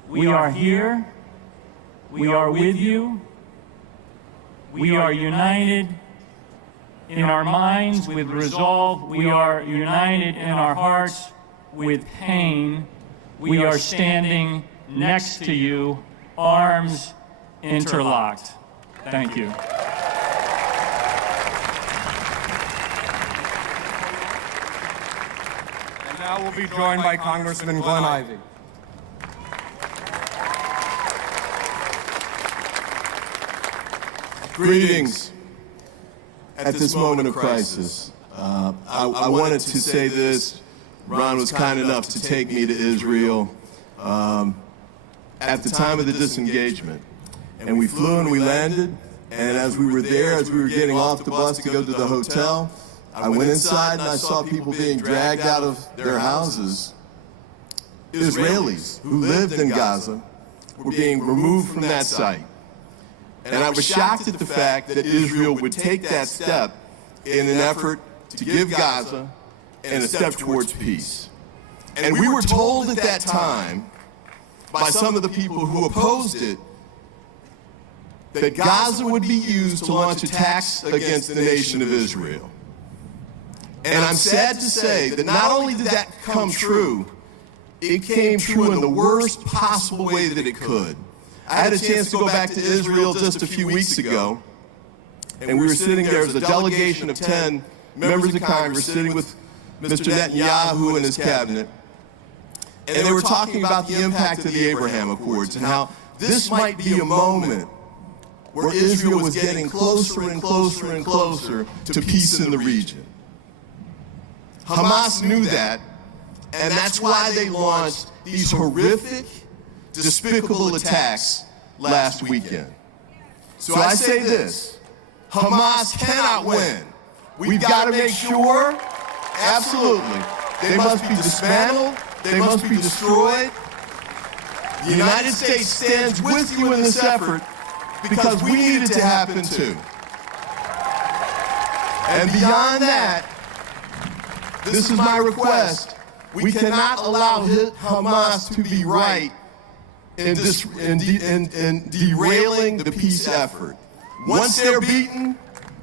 we are here, we are with you, we are united in our minds with resolve, we are united in our hearts with pain. We are standing next to you, arms interlocked. Thank you. And now we'll be joined by Congressman Glenn Ivey. Greetings at this moment of crisis. I wanted to say this. Ron was kind enough to take me to Israel at the time of the disengagement. And we flew and we landed, and as we were there, as we were getting off the bus to go to the hotel, I went inside and I saw people being dragged out of their houses. Israelis who lived in Gaza were being removed from that site. And I was shocked at the fact that Israel would take that step in an effort to give Gaza and a step towards peace. And we were told at that time by some of the people who opposed it that Gaza would be used to launch attacks against the nation of Israel. And I'm sad to say that not only did that come true, it came true in the worst possible way that it could. I had a chance to go back to Israel just a few weeks ago, and we were sitting there as a delegation of 10 members of Congress sitting with Mr. Netanyahu and his cabinet, and they were talking about the impact of the Abraham Accords and how this might be a moment where Israel was getting closer and closer and closer to peace in the region. Hamas knew that, and that's why they launched these horrific, despicable attacks last weekend. So I say this, Hamas cannot win. We've got to make sure, absolutely, they must be dismantled, they must be destroyed. The United States stands with you in this effort because we need it to happen too. And beyond that, this is my request, we cannot allow Hamas to be right in derailing the peace effort. Once they're beaten,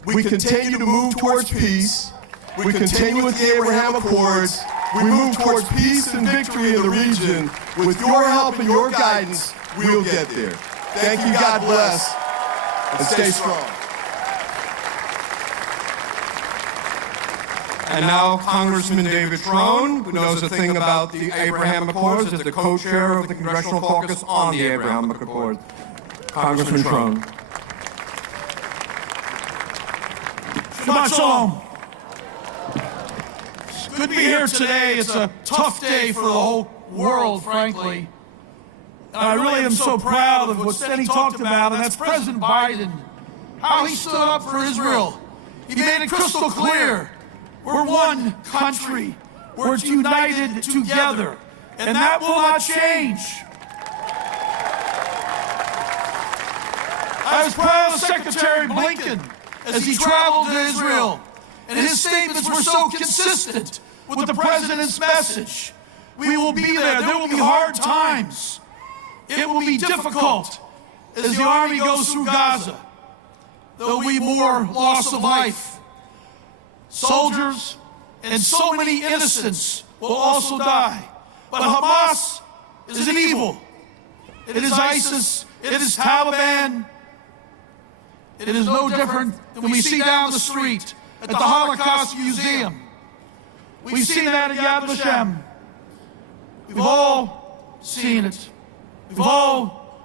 we continue to move towards peace. We continue with the Abraham Accords. we move towards peace and victory in the region. With your help and your guidance, we'll get there. Thank you, God bless, and stay strong. And now Congressman David Trone, who knows a thing about the Abraham Accords, is the co-chair of the Congressional Caucus on the Abraham Accords. Congressman Trone. Shabbat Shalom. It's good to be here today. It's a tough day for the whole world, frankly. And I really am so proud of what Steny talked about, and that's President Biden, how he stood up for Israel. He made it crystal clear. We're one country. We're united together. And that will not change. I was proud of Secretary Blinken as he traveled to Israel. And his statements were so consistent with the President's message. We will be there. There will be hard times. It will be difficult as the army goes through Gaza. There will be more loss of life. Soldiers and so many innocents will also die. But Hamas is an evil. It is ISIS. It is Taliban. It is no different than we see down the street at the Holocaust Museum. We've seen that at Yad Vashem. We've all seen it. We've all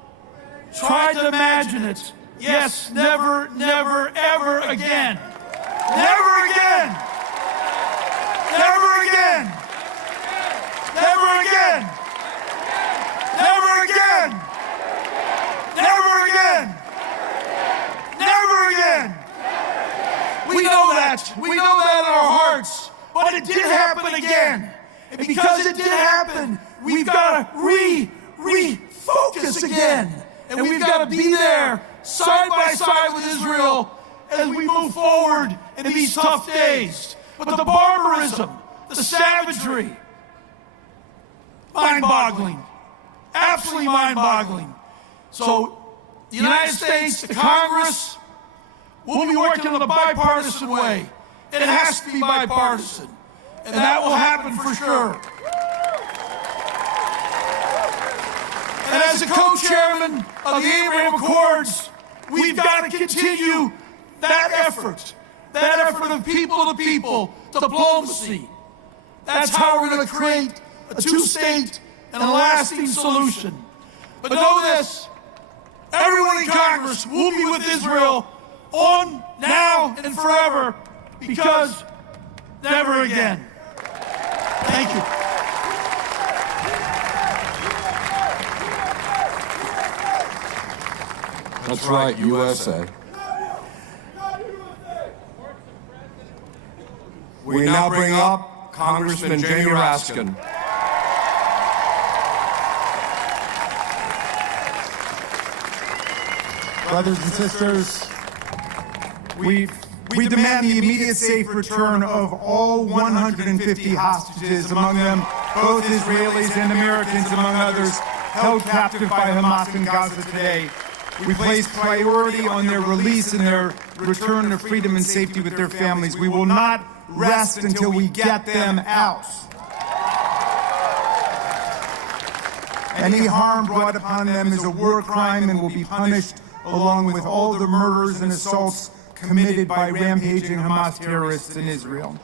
tried to imagine it. Yes, never, never, ever again. Never again! Never again! Never again! Never again! Never again! Never again! We know that. We know that in our hearts. But it did happen again. And because it did happen, we've got to refocus again. And we've got to be there side by side with Israel as we move forward in these tough days. But the barbarism, the savagery, mind-boggling, absolutely mind-boggling. So the United States, the Congress, will be working in a bipartisan way. It has to be bipartisan. And that will happen for sure. And as a co-chairman of the Abraham Accords, we've got to continue that effort of people-to-people diplomacy. That's how we're going to create a two-state and a lasting solution. But know this, everyone in Congress will be with Israel on, now, and forever, because never again. Thank you. That's right, USA. We now bring up Congressman Jamie Raskin. Brothers and sisters, we demand the immediate safe return of all 150 hostages, among them both Israelis and Americans, among others, held captive by Hamas in Gaza today. We place priority on their release and their return to freedom and safety with their families. We will not rest until we get them out. Any harm brought upon them is a war crime and will be punished along with all the murders and assaults committed by rampaging Hamas terrorists in Israel.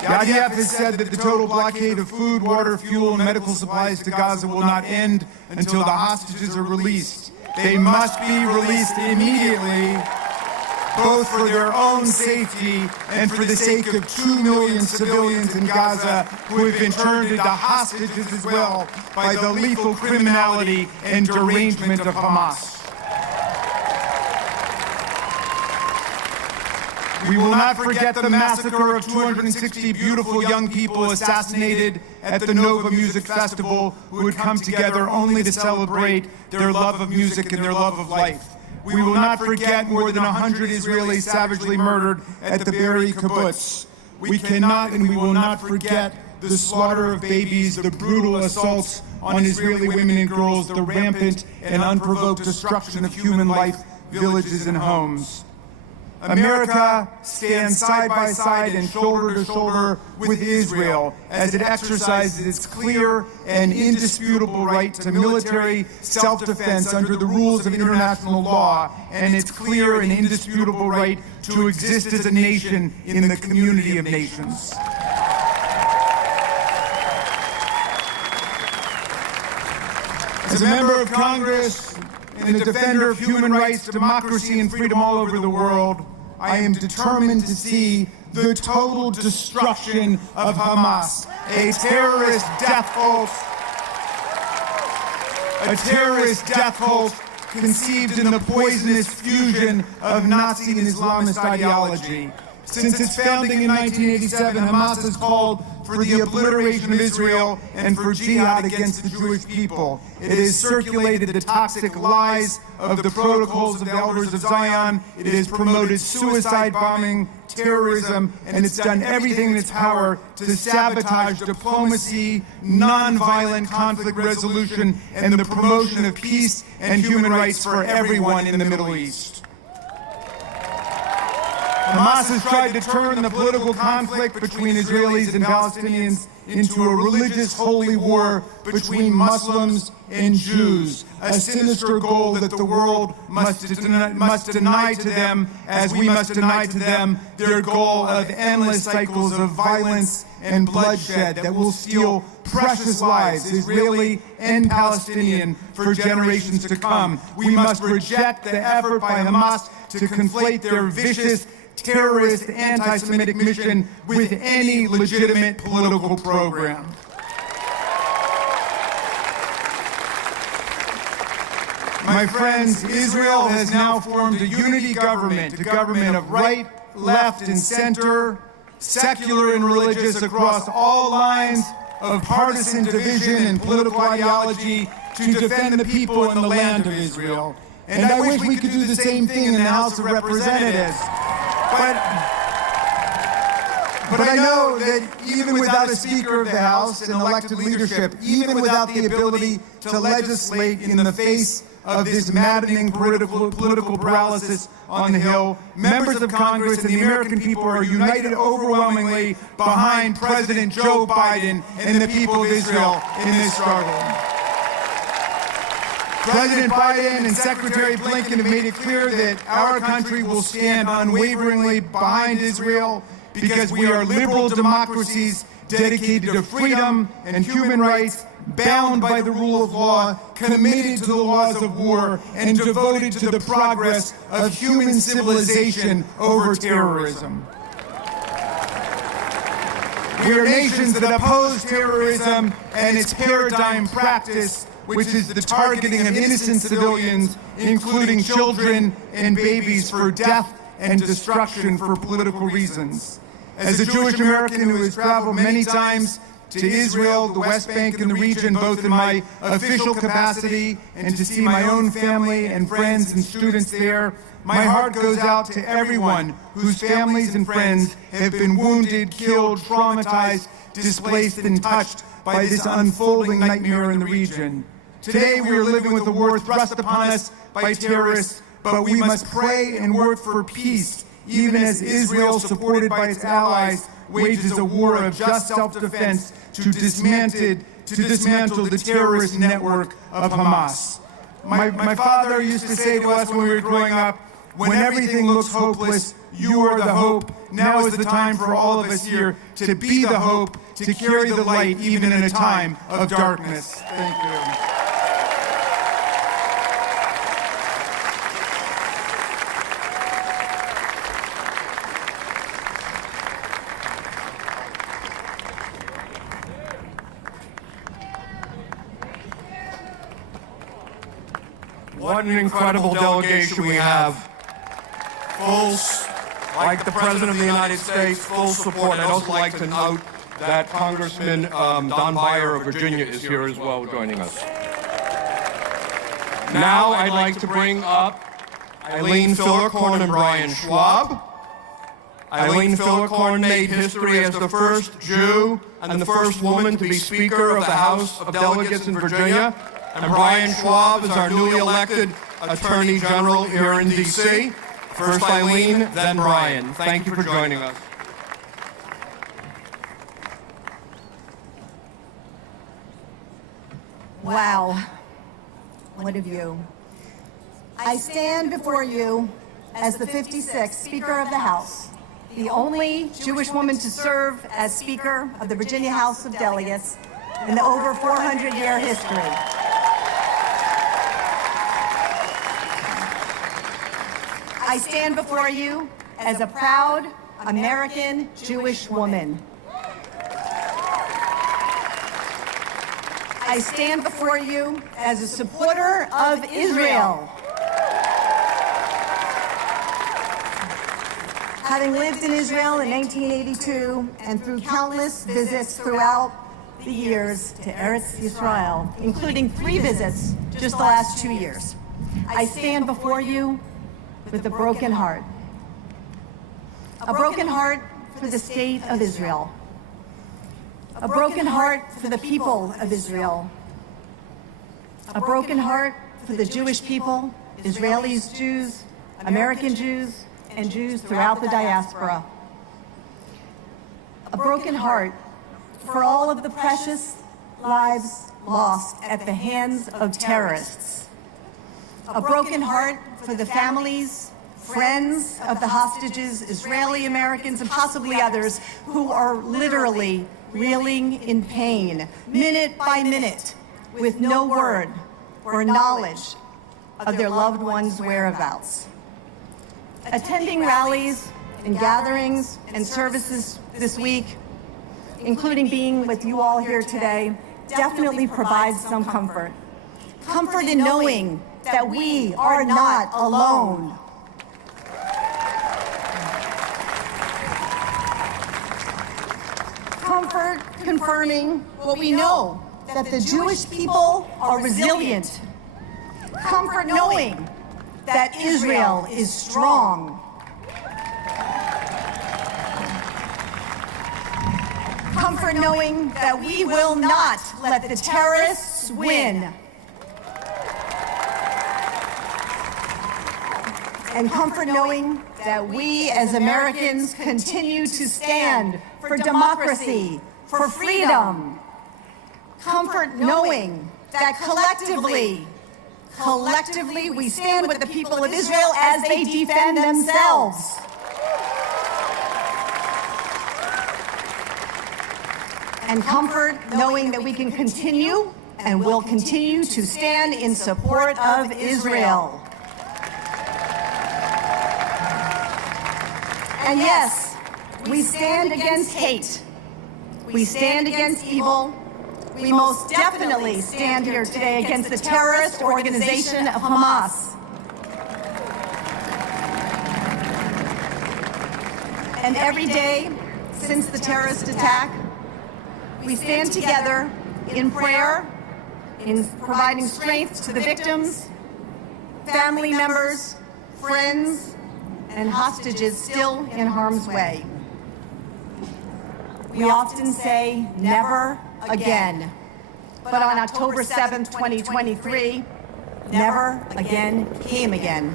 The IDF has said that the total blockade of food, water, fuel, and medical supplies to Gaza will not end until the hostages are released. They must be released immediately, both for their own safety and for the sake of 2 million civilians in Gaza who have been turned into hostages as well by the lethal criminality and derangement of Hamas. We will not forget the massacre of 260 beautiful young people assassinated at the Nova Music Festival who had come together only to celebrate their love of music and their love of life. We will not forget more than 100 Israelis savagely murdered at the Be'eri kibbutz. We cannot and we will not forget the slaughter of babies, the brutal assaults on Israeli women and girls, the rampant and unprovoked destruction of human life, villages, and homes. America stands side by side and shoulder to shoulder with Israel as it exercises its clear and indisputable right to military self-defense under the rules of international law and its clear and indisputable right to exist as a nation in the community of nations. As a member of Congress and a defender of human rights, democracy, and freedom all over the world, I am determined to see the total destruction of Hamas, a terrorist death cult conceived in the poisonous fusion of Nazi and Islamist ideology. Since its founding in 1987, Hamas has called for the obliteration of Israel and for jihad against the Jewish people. It has circulated the toxic lies of the protocols of the Elders of Zion. It has promoted suicide bombing, terrorism, and it's done everything in its power to sabotage diplomacy, nonviolent conflict resolution, and the promotion of peace and human rights for everyone in the Middle East. Hamas has tried to turn the political conflict between Israelis and Palestinians into a religious holy war between Muslims and Jews, a sinister goal that the world must deny to them, as we must deny to them their goal of endless cycles of violence and bloodshed that will steal precious lives, Israeli and Palestinian, for generations to come. We must reject the effort by Hamas to conflate their vicious, terrorist, anti-Semitic mission with any legitimate political program. My friends, Israel has now formed a unity government, a government of right, left, and center, secular and religious, across all lines of partisan division and political ideology, to defend the people and the land of Israel. And I wish we could do the same thing in the House of Representatives. But I know that even without a Speaker of the House and elected leadership, even without the ability to legislate in the face of this maddening political paralysis on the Hill, members of Congress and the American people are united overwhelmingly behind President Joe Biden and the people of Israel in this struggle. President Biden and Secretary Blinken have made it clear that our country will stand unwaveringly behind Israel because we are liberal democracies dedicated to freedom and human rights, bound by the rule of law, committed to the laws of war, and devoted to the progress of human civilization over terrorism. We are nations that oppose terrorism and its paradigm practice, which is the targeting of innocent civilians, including children and babies, for death and destruction for political reasons. As a Jewish American who has traveled many times to Israel, the West Bank, and the region, both in my official capacity and to see my own family and friends and students there, my heart goes out to everyone whose families and friends have been wounded, killed, traumatized, displaced, and touched by this unfolding nightmare in the region. Today we are living with a war thrust upon us by terrorists, but we must pray and work for peace, even as Israel, supported by its allies, wages a war of just self-defense to dismantle the terrorist network of Hamas. My father used to say to us when we were growing up, when everything looks hopeless, you are the hope. Now is the time for all of us here to be the hope, to carry the light even in a time of darkness. Thank you. What an incredible delegation we have. Full, like the President of the United States, full support. I'd also like to note that Congressman Don Beyer of Virginia is here as well, joining us. Now I'd like to bring up Eileen Fillerkorn and Brian Schwab. Eileen Fillerkorn made history as the first Jew and the first woman to be Speaker of the House of Delegates in Virginia. And Brian Schwab is our newly elected Attorney General here in D.C. First Eileen, then Brian. Thank you for joining us. Wow, what a view. I stand before you as the 56th Speaker of the House, the only Jewish woman to serve as Speaker of the Virginia House of Delegates in the over 400-year history. I stand before you as a proud American Jewish woman. I stand before you as a supporter of Israel. Having lived in Israel in 1982 and through countless visits throughout the years to Eretz Yisrael, including 3 visits just the last 2 years, I stand before you with a broken heart. A broken heart for the state of Israel. A broken heart for the people of Israel. A broken heart for the Jewish people, Israelis, Jews, American Jews, and Jews throughout the diaspora. A broken heart for all of the precious lives lost at the hands of terrorists. A broken heart for the families, friends of the hostages, Israeli Americans, and possibly others who are literally reeling in pain, minute by minute, with no word or knowledge of their loved ones' whereabouts. Attending rallies and gatherings and services this week, including being with you all here today, definitely provides some comfort. Comfort in knowing that we are not alone. Comfort confirming what we know, that the Jewish people are resilient. Comfort knowing that Israel is strong. Comfort knowing that we will not let the terrorists win. And comfort knowing that we as Americans continue to stand for democracy, for freedom. Comfort knowing that collectively we stand with the people of Israel as they defend themselves. And comfort knowing that we can continue and will continue to stand in support of Israel. And yes, we stand against hate. We stand against evil. We most definitely stand here today against the terrorist organization of Hamas. And every day since the terrorist attack, we stand together in prayer, in providing strength to the victims, family members, friends, and hostages still in harm's way. We often say, never again. But on October 7th, 2023, never again came again.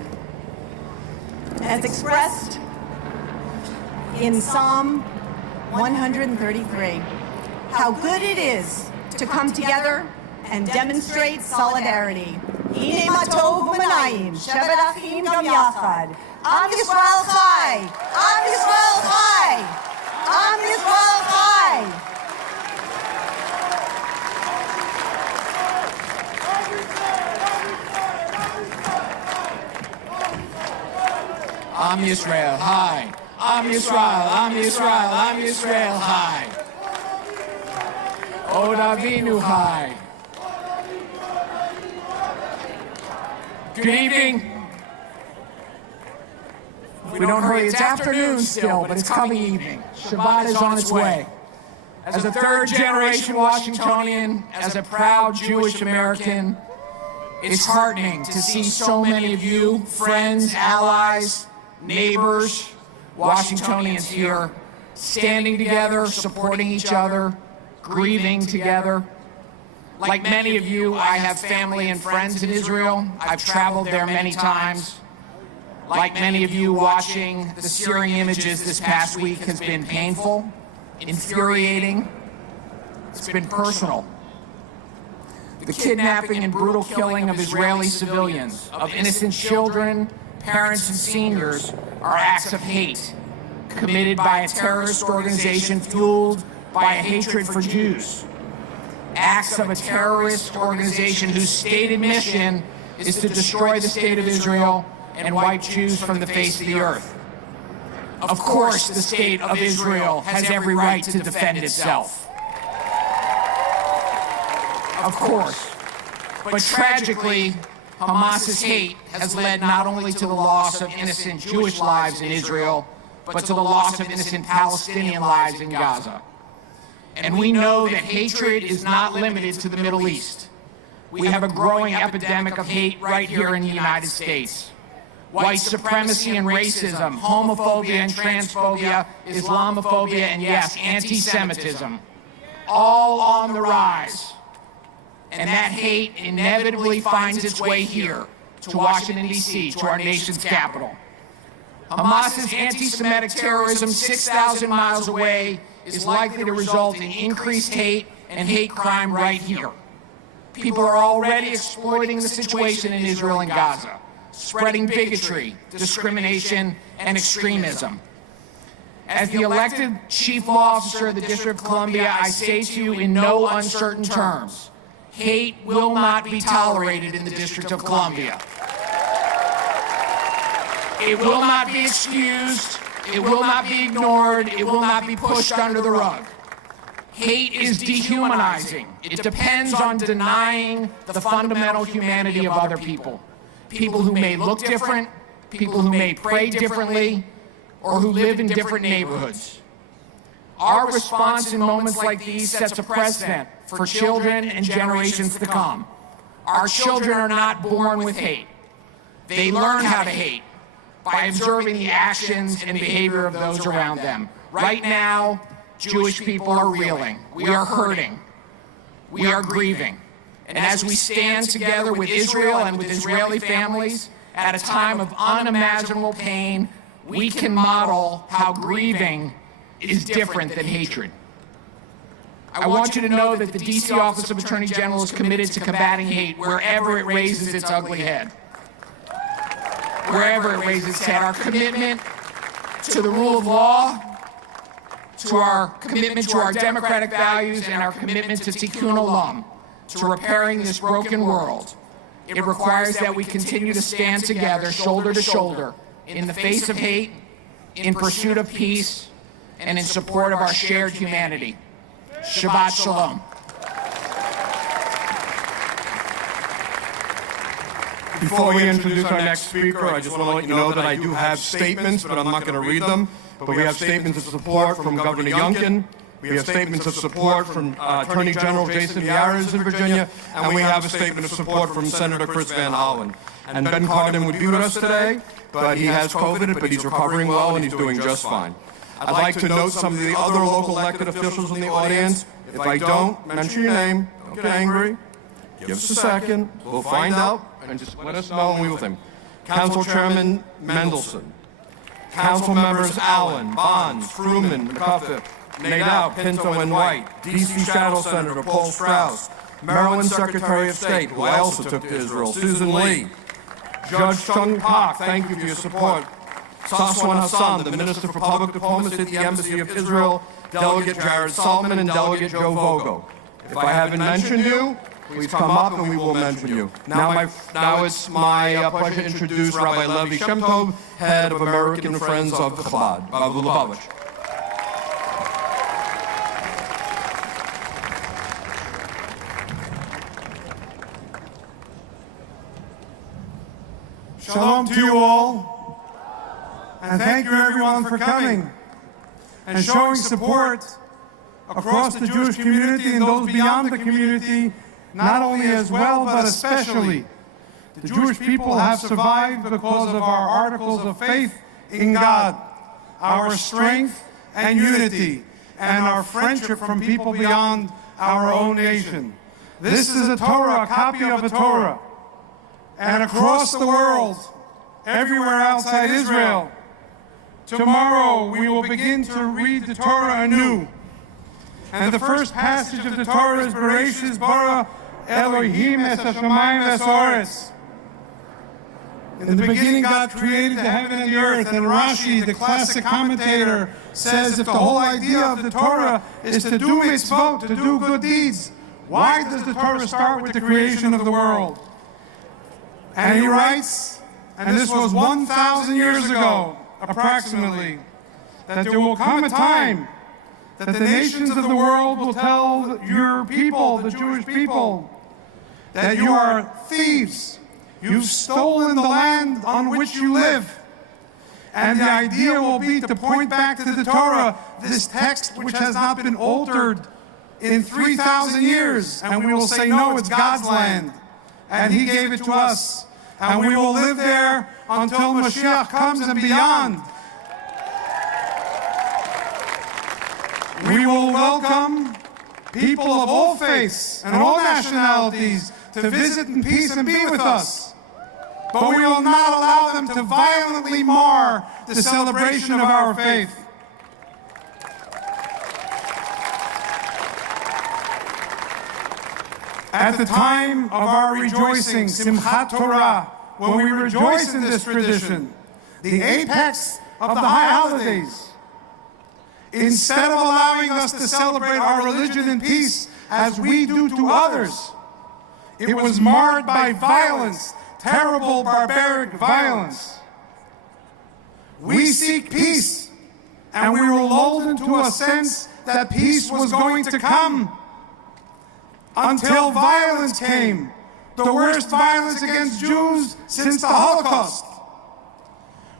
As expressed in Psalm 133, how good it is to come together and demonstrate solidarity. Hine ma tov u'manayim, shevet achim gam yachad. Am Yisrael chai! Am Yisrael chai! Am Yisrael chai! Am Yisrael high. Am Yisrael, Am Yisrael, Am Yisrael high. Od Avinu high. Good evening. We don't hurry. It's afternoon still, but it's coming evening. Shabbat is on its way. As a third-generation Washingtonian, as a proud Jewish American, it's heartening to see so many of you, friends, allies, neighbors, Washingtonians here, standing together, supporting each other, grieving together. Like many of you, I have family and friends in Israel. I've traveled there many times. like many of you watching the searing images this past week, has been painful, infuriating. It's been personal. The kidnapping and brutal killing of Israeli civilians, of innocent children, parents, and seniors are acts of hate committed by a terrorist organization fueled by a hatred for Jews. Acts of a terrorist organization whose stated mission is to destroy the state of Israel and wipe Jews from the face of the earth. Of course, the state of Israel has every right to defend itself. Of course. But tragically, Hamas's hate has led not only to the loss of innocent Jewish lives in Israel, but to the loss of innocent Palestinian lives in Gaza. And we know that hatred is not limited to the Middle East. We have a growing epidemic of hate right here in the United States. White supremacy and racism, homophobia and transphobia, Islamophobia, and yes, anti-Semitism, all on the rise. And that hate inevitably finds its way here, to Washington, D.C., to our nation's capital. Hamas's anti-Semitic terrorism 6,000 miles away is likely to result in increased hate and hate crime right here. People are already exploiting the situation in Israel and Gaza, spreading bigotry, discrimination, and extremism. As the elected chief law officer of the District of Columbia, I say to you in no uncertain terms, hate will not be tolerated in the District of Columbia. It will not be excused, it will not be ignored, it will not be pushed under the rug. Hate is dehumanizing. It depends on denying the fundamental humanity of other people. People who may look different, people who may pray differently, or who live in different neighborhoods. Our response in moments like these sets a precedent for children and generations to come. Our children are not born with hate. They learn how to hate by observing the actions and behavior of those around them. Right now, Jewish people are reeling. We are hurting. We are grieving. And as we stand together with Israel and with Israeli families at a time of unimaginable pain, we can model how grieving is different than hatred. I want you to know that the D.C. Office of Attorney General is committed to combating hate wherever it raises its ugly head. Wherever it raises its head. Our commitment to the rule of law, to our commitment to our democratic values, and our commitment to Tikkun Olam, to repairing this broken world. It requires that we continue to stand together, shoulder to shoulder, in the face of hate, in pursuit of peace, and in support of our shared humanity. Shabbat Shalom. Before we introduce our next speaker, I just want to let you know that I do have statements, but I'm not going to read them. But we have statements of support from Governor Youngkin. We have statements of support from Attorney General Jason Miyares in Virginia. And we have a statement of support from Senator Chris Van Hollen. And Ben Cardin would be with us today, but he has COVID, but he's recovering well and he's doing just fine. I'd like to note some of the other local elected officials in the audience. If I don't mention your name, don't get angry. Give us a second. We'll find out and just let us know and we will think. Council Chairman Mendelson. Council members Allen, Bonds, Fruman, McCuffett, Nadeau, Pinto, and White. D.C. Shadow Senator Paul Strauss. Maryland Secretary of State, who I also took to Israel, Susan Lee. Judge Chung Pak, thank you for your support. Saswan Hassan, the Minister for Public Diplomacy at the Embassy of Israel, Delegate Jared Salman, and Delegate Joe Vogo. If I haven't mentioned you, please come up and we will mention you. Now it's my pleasure to introduce Rabbi Levi Shem Tov, head of American Friends of Chabad, of Lubavitch. Shalom to you all. And thank you everyone for coming and showing support across the Jewish community and those beyond the community, not only as well, but especially. The Jewish people have survived because of our articles of faith in God, our strength and unity, and our friendship from people beyond our own nation. This is a Torah, a copy of a Torah. And across the world, everywhere outside Israel. Tomorrow we will begin to read the Torah anew. And the first passage of the Torah is Bereshis bara Elohim es hashamayim v'ha'aretz. In the beginning, God created the heaven and the earth, and Rashi, the classic commentator, says if the whole idea of the Torah is to do mitzvot, to do good deeds, why does the Torah start with the creation of the world? And he writes, and this was 1,000 years ago, approximately, that there will come a time that the nations of the world will tell your people, the Jewish people, that you are thieves. You've stolen the land on which you live. And the idea will be to point back to the Torah, this text which has not been altered in 3,000 years. And we will say, no, it's God's land. And He gave it to us. And we will live there until Mashiach comes and beyond. We will welcome people of all faiths and all nationalities to visit in peace and be with us. But we will not allow them to violently mar the celebration of our faith. At the time of our rejoicing, Simchat Torah, when we rejoice in this tradition, the apex of the high holidays, instead of allowing us to celebrate our religion in peace as we do to others, it was marred by violence, terrible, barbaric violence. We seek peace, and we were lulled into a sense that peace was going to come until violence came, the worst violence against Jews since the Holocaust.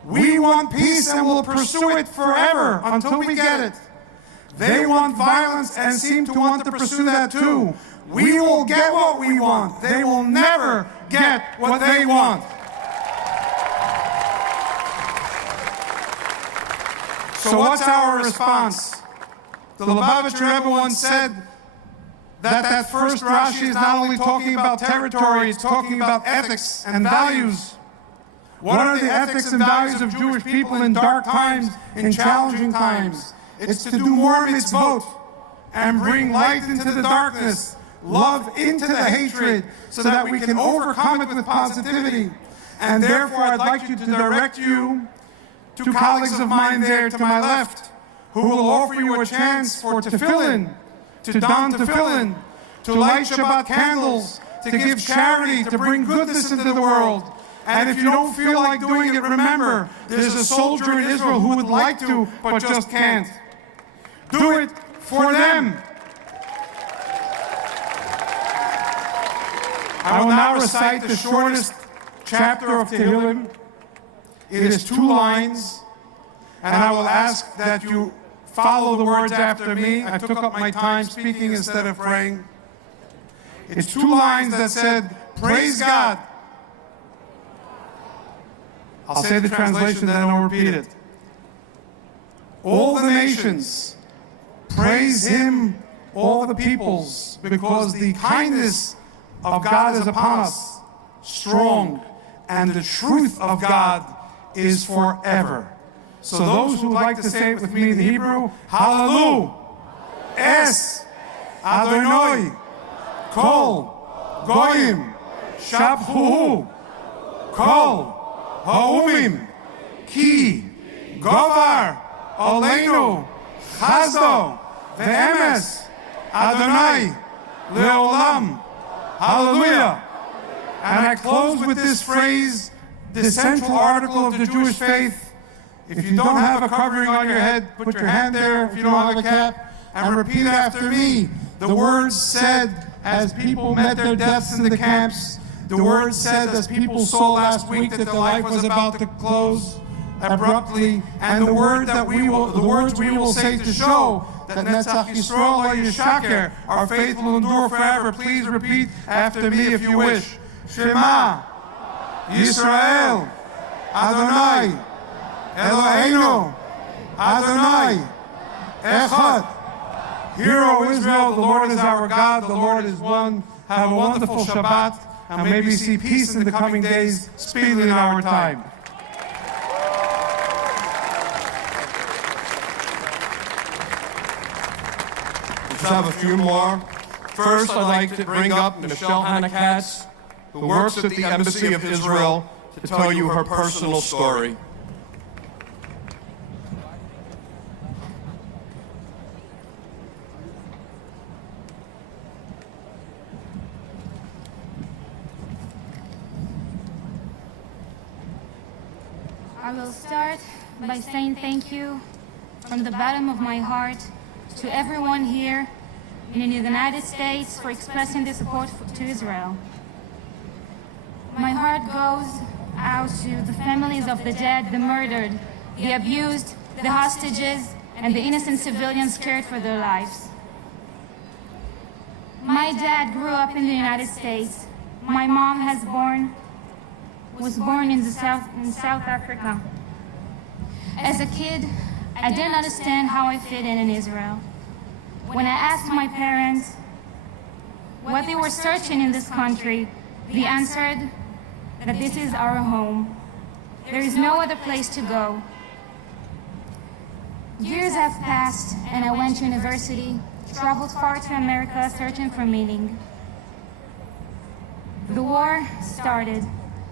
We want peace and will pursue it forever until we get it. They want violence and seem to want to pursue that too. We will get what we want. They will never get what they want. So what's our response? The Lubavitcher Rebbe once said that first Rashi is not only talking about territory, it's talking about ethics and values. What are the ethics and values of Jewish people in dark times, in challenging times? It's to do more mitzvot and bring light into the darkness, love into the hatred, so that we can overcome it with positivity. And therefore, I'd like to direct you to colleagues of mine there to my left, who will offer you a chance for tefillin, to don tefillin, to light Shabbat candles, to give charity, to bring goodness into the world. And if you don't feel like doing it, remember, there's a soldier in Israel who would like to, but just can't. Do it for them. I will now recite the shortest chapter of Tehillim. It is 2 lines, and I will ask that you follow the words after me. I took up my time speaking instead of praying. It's 2 lines that said, praise God. I'll say the translation, then I'll repeat it. All the nations praise Him, all the peoples, because the kindness of God is upon us, strong, and the truth of God is forever. So those who would like to say it with me in Hebrew, Hallelujah, Es, Adonai, Kol, Goyim, Shabchuhu, Kol, Ha'umim, Ki, Govar, Oleinu, Chazdo, Ve'emes, Adonai, Le'olam, Hallelujah. And I close with this phrase, the central article of the Jewish faith. If you don't have a covering on your head, put your hand there if you don't have a cap, and repeat after me. The words said as people met their deaths in the camps, the words said as people saw last week that their life was about to close abruptly, and the words we will say to show that Netzach Yisrael lo Yishaker, our faith will endure forever. Please repeat after me if you wish. Shema Yisrael Adonai Eloheinu Adonai Echad. Hear, O Israel, the Lord is our God, the Lord is one. Have a wonderful Shabbat, and may we see peace in the coming days, speedily in our time. just have a few more. First, I'd like to bring up Michelle Hanna-Katz, who works at the Embassy of Israel, to tell you her personal story. I will start by saying thank you from the bottom of my heart to everyone here in the United States for expressing their support to Israel. My heart goes out to the families of the dead, the murdered, the abused, the hostages, and the innocent civilians cared for their lives. My dad grew up in the United States. My mom was born in South Africa. As a kid, I didn't understand how I fit in Israel. When I asked my parents what they were searching in this country, they answered that this is our home. There is no other place to go. Years have passed and I went to university, traveled far to America searching for meaning. The war started,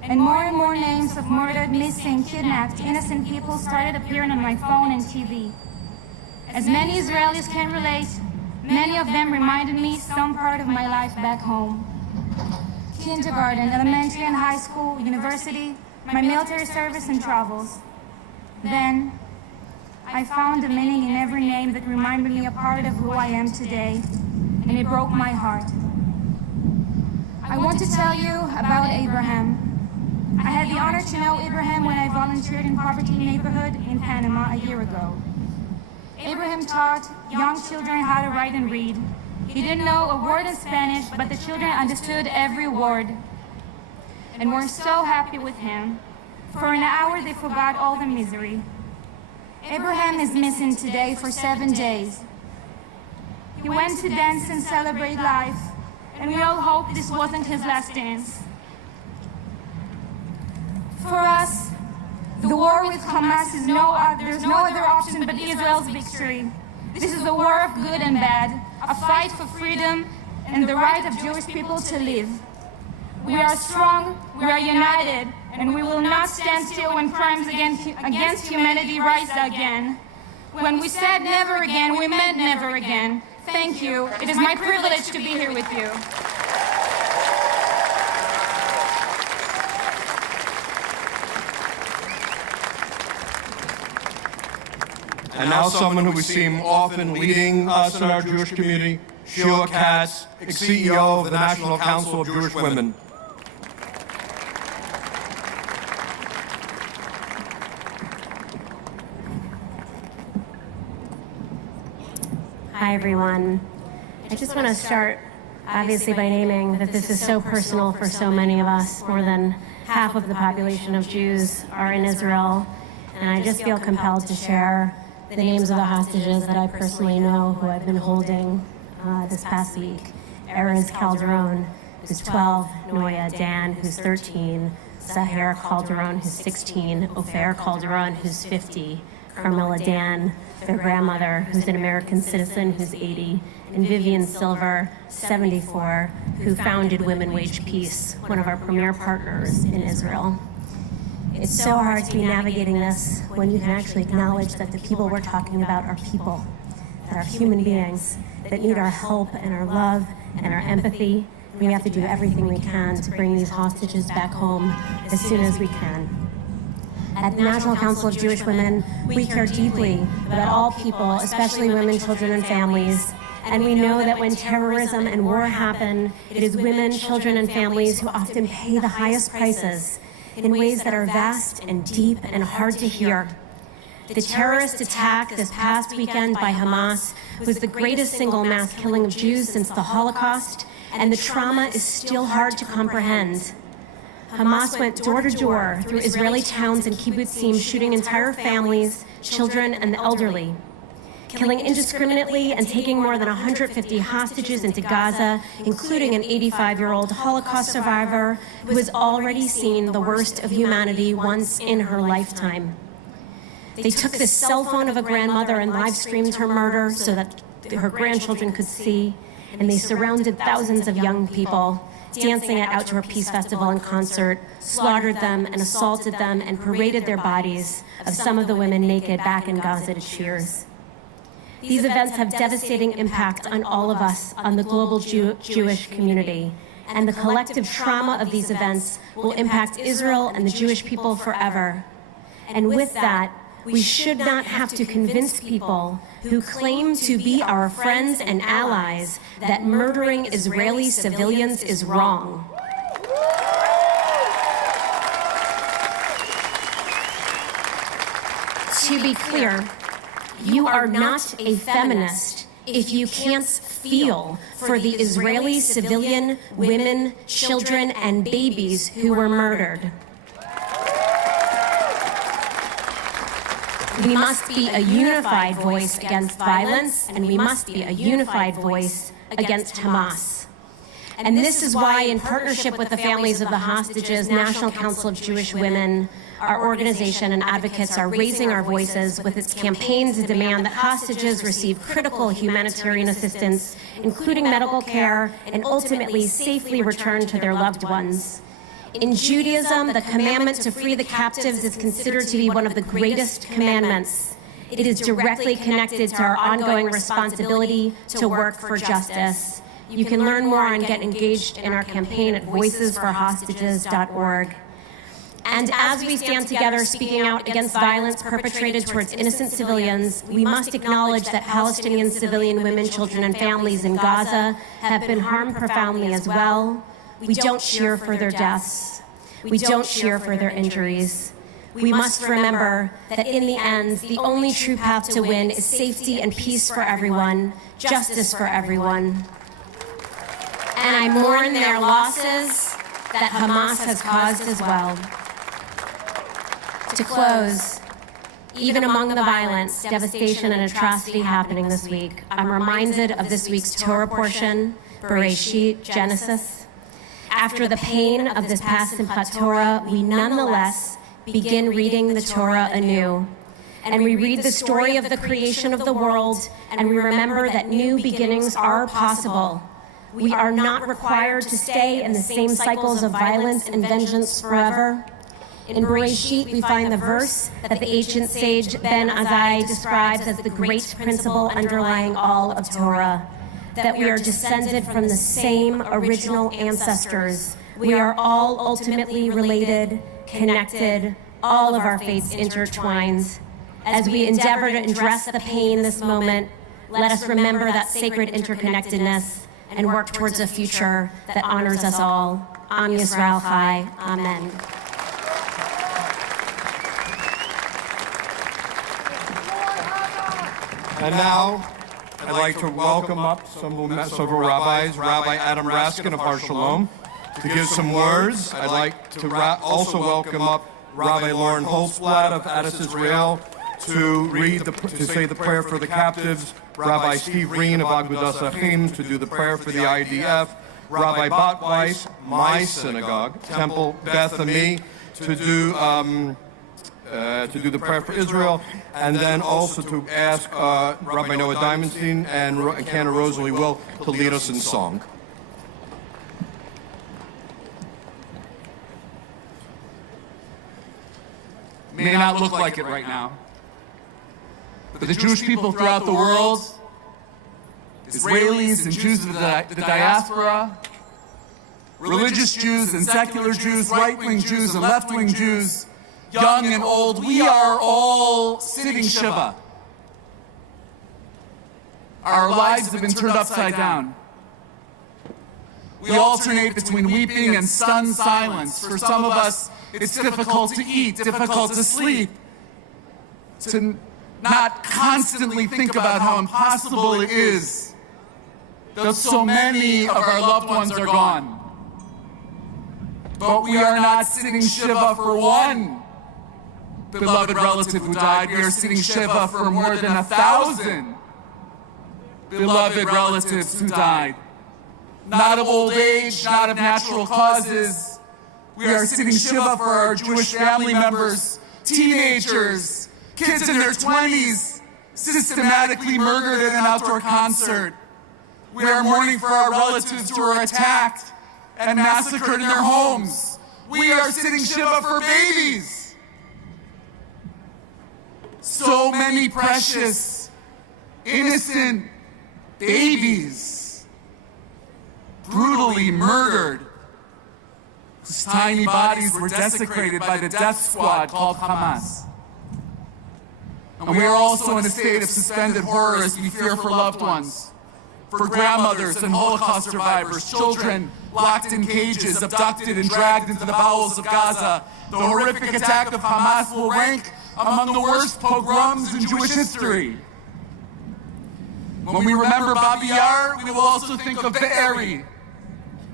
and more names of murdered, missing, kidnapped, innocent people started appearing on my phone and TV. As many Israelis can relate, many of them reminded me some part of my life back home. Kindergarten, elementary and high school, university, my military service and travels. Then, I found a meaning in every name that reminded me a part of who I am today, and it broke my heart. I want to tell you about Abraham. I had the honor to know Abraham when I volunteered in poverty neighborhood in Panama a year ago. Abraham taught young children how to write and read. He didn't know a word in Spanish, but the children understood every word and were so happy with him. For an hour, they forgot all the misery. Abraham is missing today for 7 days. He went to dance and celebrate life, and we all hope this wasn't his last dance. For us, the war with Hamas is there's no other option but Israel's victory. This is a war of good and bad, a fight for freedom and the right of Jewish people to live. We are strong, we are united, and we will not stand still when crimes against humanity rise again. When we said never again, we meant never again. Thank you. It is my privilege to be here with you. And now someone who we see often leading us in our Jewish community, Sheila Katz, CEO of the National Council of Jewish Women. Hi, everyone. I just want to start, obviously, by naming that this is so personal for so many of us. More than half of the population of Jews are in Israel, and I just feel compelled to share the names of the hostages that I personally know who I've been holding this past week. Erez Calderon, who's 12, Noya Dan, who's 13, Sahar Calderon, who's 16, Ofer Calderon, who's 50, Carmela Dan, their grandmother, who's an American citizen, who's 80, and Vivian Silver, 74, who founded Women Wage Peace, one of our premier partners in Israel. It's so hard to be navigating this when you can actually acknowledge that the people we're talking about are people, that are human beings, that need our help and our love and our empathy. We have to do everything we can to bring these hostages back home as soon as we can. At the National Council of Jewish Women, we care deeply about all people, especially women, children, and families. And we know that when terrorism and war happen, it is women, children, and families who often pay the highest prices in ways that are vast and deep and hard to hear. The terrorist attack this past weekend by Hamas was the greatest single mass killing of Jews since the Holocaust, and the trauma is still hard to comprehend. Hamas went door to door through Israeli towns and kibbutzim, shooting entire families, children, and the elderly, killing indiscriminately and taking more than 150 hostages into Gaza, including an 85-year-old Holocaust survivor who has already seen the worst of humanity once in her lifetime. They took the cell phone of a grandmother and live-streamed her murder so that her grandchildren could see, and they surrounded thousands of young people, dancing at Outdoor Peace Festival and concert, slaughtered them and assaulted them and paraded their bodies of some of the women naked back in Gaza to cheers. These events have devastating impact on all of us, on the global Jewish community, and the collective trauma of these events will impact Israel and the Jewish people forever. And with that, we should not have to convince people who claim to be our friends and allies that murdering Israeli civilians is wrong. To be clear, you are not a feminist if you can't feel for the Israeli civilian women, children, and babies who were murdered. We must be a unified voice against violence, and we must be a unified voice against Hamas. And this is why, in partnership with the families of the hostages, National Council of Jewish Women, our organization and advocates are raising our voices with its campaign to demand that hostages receive critical humanitarian assistance, including medical care, and ultimately safely return to their loved ones. In Judaism, the commandment to free the captives is considered to be one of the greatest commandments. It is directly connected to our ongoing responsibility to work for justice. You can learn more and get engaged in our campaign at voicesforhostages.org. And as we stand together speaking out against violence perpetrated towards innocent civilians, we must acknowledge that Palestinian civilian women, children, and families in Gaza have been harmed profoundly as well. We don't cheer for their deaths. We don't cheer for their injuries. We must remember that in the end, the only true path to win is safety and peace for everyone, justice for everyone. And I mourn their losses that Hamas has caused as well. To close, even among the violence, devastation, and atrocity happening this week, I'm reminded of this week's Torah portion, Bereshit, Genesis. After the pain of this past Simchat Torah, we nonetheless begin reading the Torah anew. And we read the story of the creation of the world, and we remember that new beginnings are possible. We are not required to stay in the same cycles of violence and vengeance forever. In Bereshit, we find the verse that the ancient sage Ben Azai describes as the great principle underlying all of Torah, that we are descended from the same original ancestors. We are all ultimately related, connected, all of our fates intertwined. As we endeavor to address the pain in this moment, let us remember that sacred interconnectedness and work towards a future that honors us all. Am Yisrael Chai. Amen. And now, I'd like to welcome up several rabbis, Rabbi Adam Raskin of Har Shalom, to give some words. I'd like to also welcome up Rabbi Lauren Holzblatt of Addis Israel to say the prayer for the captives, Rabbi Steve Reen of Agudas Achim to do the prayer for the IDF, Rabbi Botweiss, my synagogue, Temple Beth Ami, to do the prayer for Israel, and then also to ask Rabbi Noah Diamondstein and Cantor Rosalie Will to lead us in song. May not look like it right now, but the Jewish people throughout the world, Israelis and Jews of the diaspora, religious Jews and secular Jews, right-wing Jews and left-wing Jews, young and old, we are all sitting Shiva. Our lives have been turned upside down. We alternate between weeping and stunned silence. For some of us, it's difficult to eat, difficult to sleep, to not constantly think about how impossible it is that so many of our loved ones are gone. But we are not sitting Shiva for one beloved relative who died. We are sitting Shiva for more than 1,000 beloved relatives who died. Not of old age, not of natural causes. We are sitting Shiva for our Jewish family members, teenagers, kids in their 20s, systematically murdered at an outdoor concert. We are mourning for our relatives who are attacked and massacred in their homes. We are sitting Shiva for babies. So many precious, innocent babies brutally murdered, whose tiny bodies were desecrated by the death squad called Hamas. And we are also in a state of suspended horror as we fear for loved ones, for grandmothers and Holocaust survivors, children locked in cages, abducted and dragged into the bowels of Gaza. The horrific attack of Hamas will rank among the worst pogroms in Jewish history. When we remember Babi Yar, we will also think of Be'eri.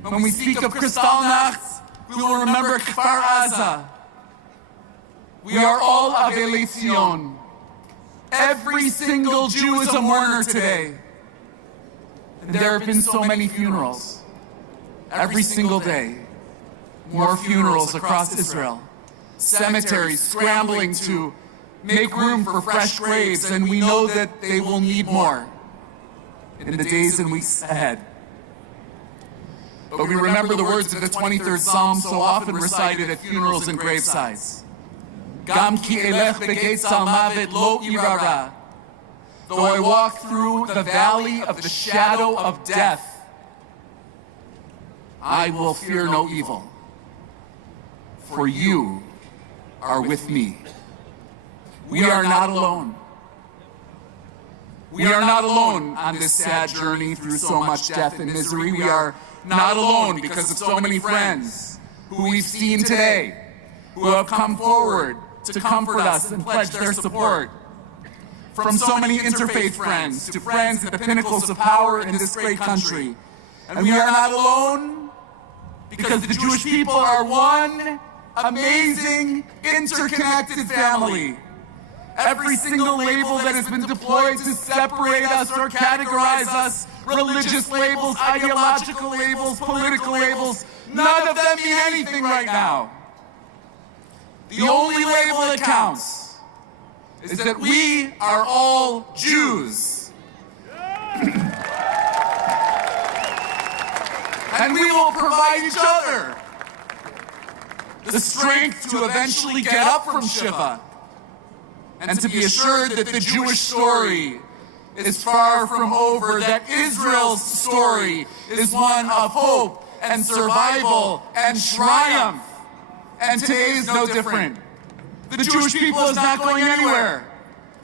When we speak of Kristallnacht, we will remember Kfar Aza. We are all Avelei Zion. Every single Jew is a mourner today. And there have been so many funerals. Every single day, more funerals across Israel. Cemeteries scrambling to make room for fresh graves, and we know that they will need more in the days and weeks ahead. But we remember the words of the 23rd Psalm so often recited at funerals and gravesides. Gam ki elech begeitz al mavet lo irara. Though I walk through the valley of the shadow of death, I will fear no evil, for you are with me. We are not alone. We are not alone on this sad journey through so much death and misery. We are not alone because of so many friends who we've seen today, who have come forward to comfort us and pledge their support. From so many interfaith friends to friends at the pinnacles of power in this great country. And we are not alone because the Jewish people are one amazing, interconnected family. Every single label that has been deployed to separate us or categorize us, religious labels, ideological labels, political labels, none of them mean anything right now. The only label that counts is that we are all Jews. And we will provide each other the strength to eventually get up from Shiva and to be assured that the Jewish story is far from over, that Israel's story is one of hope and survival and triumph. And today is no different. The Jewish people is not going anywhere.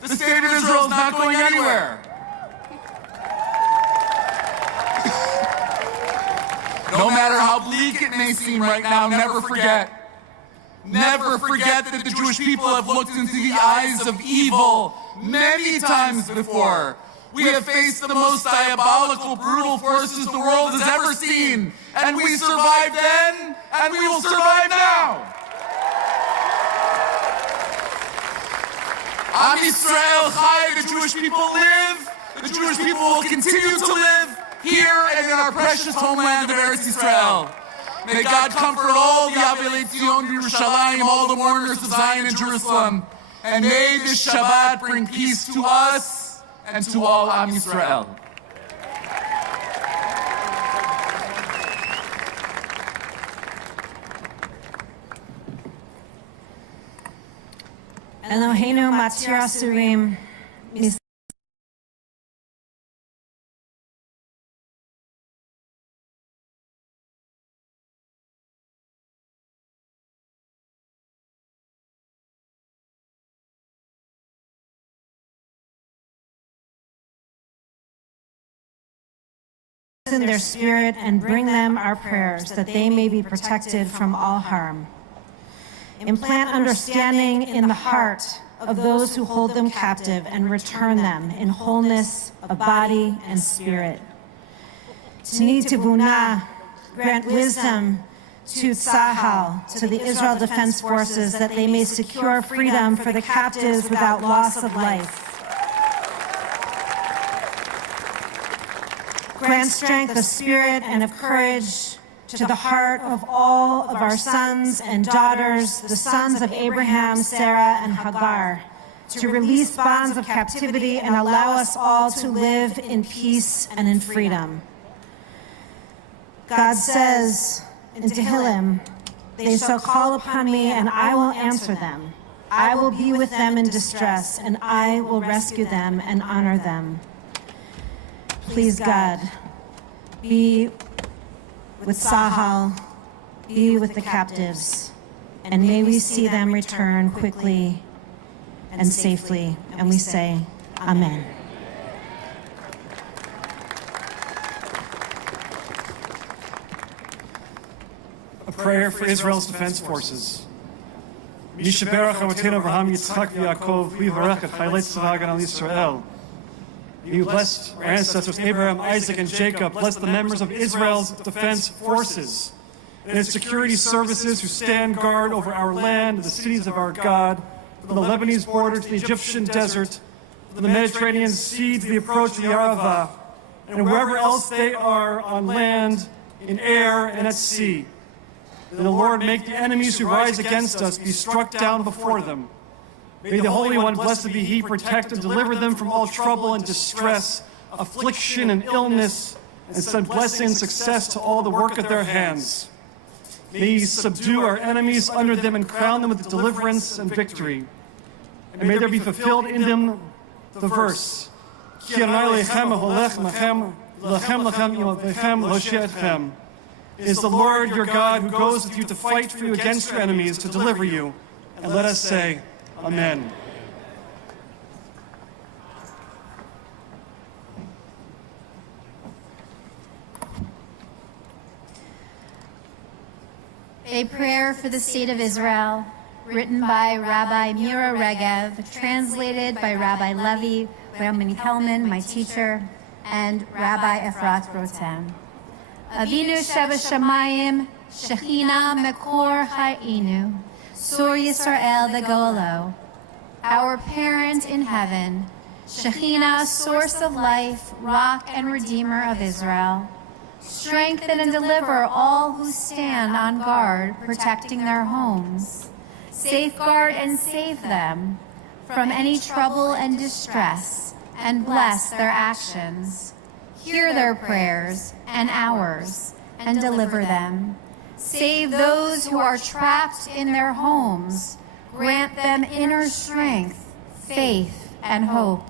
The state of Israel is not going anywhere. No matter how bleak it may seem right now, never forget that the Jewish people have looked into the eyes of evil many times before. We have faced the most diabolical, brutal forces the world has ever seen. And we survived then, and we will survive now. Am Yisrael Chai, the Jewish people live. The Jewish people will continue to live here and in our precious homeland of Eretz Yisrael. May God comfort all the Avelei Zion Yerushalayim, all the mourners of Zion and Jerusalem. And may this Shabbat bring peace to us and to all Am Yisrael. Eloheinu matzir asurim. In their spirit and bring them our prayers that they may be protected from all harm. Implant understanding in the heart of those who hold them captive and return them in wholeness of body and spirit. Tani Tivuna, grant wisdom to Tzahal, to the Israel Defense Forces, that they may secure freedom for the captives without loss of life. Grant strength of spirit and of courage to the heart of all of our sons and daughters, the sons of Abraham, Sarah, and Hagar, to release bonds of captivity and allow us all to live in peace and in freedom. God says in Tehillim, "They shall call upon me and I will answer them. I will be with them in distress and I will rescue them and honor them." Please, God, be with Sahal, be with the captives, and may we see them return quickly and safely. And we say, Amen. A prayer for Israel's defense forces. Yishaberach Avotenu Avraham Yitzchak v'Yaakov v'Yivarech et Chayei Tzva Haganah Yisrael. You blessed our ancestors Abraham, Isaac, and Jacob. Bless the members of Israel's defense forces and its security services who stand guard over our land, the cities of our God, from the Lebanese border to the Egyptian desert, from the Mediterranean Sea to the approach of the Arava, and wherever else they are on land, in air, and at sea. May the Lord make the enemies who rise against us be struck down before them. May the Holy One, blessed be He, protect and deliver them from all trouble and distress, affliction and illness, and send blessing and success to all the work of their hands. May He subdue our enemies under them and crown them with deliverance and victory. And may there be fulfilled in them the verse, Ki Adonai lechem holech lechem, lechem lechem lechem losheh etchem. It is the Lord your God who goes with you to fight for you against your enemies, to deliver you. And let us say, Amen. A prayer for the state of Israel, written by Rabbi Mira Regev, translated by Rabbi Levi Raman Kelman, my teacher, and Rabbi Efrat Rotem. Avinu Shebashamayim, Shechina Mekor Chayinu, Sur Yisrael the Golo, our parent in heaven, Shechina, source of life, rock and redeemer of Israel. Strengthen and deliver all who stand on guard, protecting their homes. Safeguard and save them from any trouble and distress, and bless their actions. Hear their prayers and ours, and deliver them. Save those who are trapped in their homes. Grant them inner strength, faith, and hope.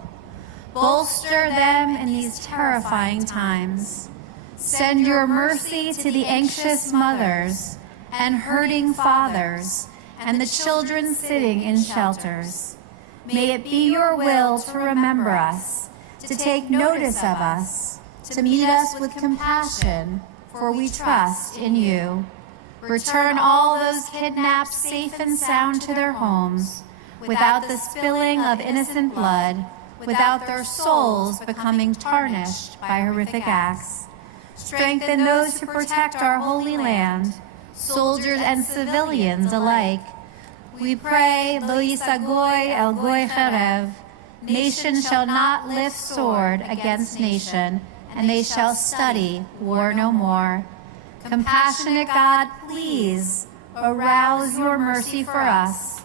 Bolster them in these terrifying times. Send your mercy to the anxious mothers and hurting fathers and the children sitting in shelters. May it be your will to remember us, to take notice of us, to meet us with compassion, for we trust in you. Return all those kidnapped safe and sound to their homes, without the spilling of innocent blood, without their souls becoming tarnished by horrific acts. Strengthen those who protect our holy land, soldiers and civilians alike. We pray, Lo yisagoy el goy cherev, nation shall not lift sword against nation, and they shall study war no more. Compassionate God, please arouse your mercy for us,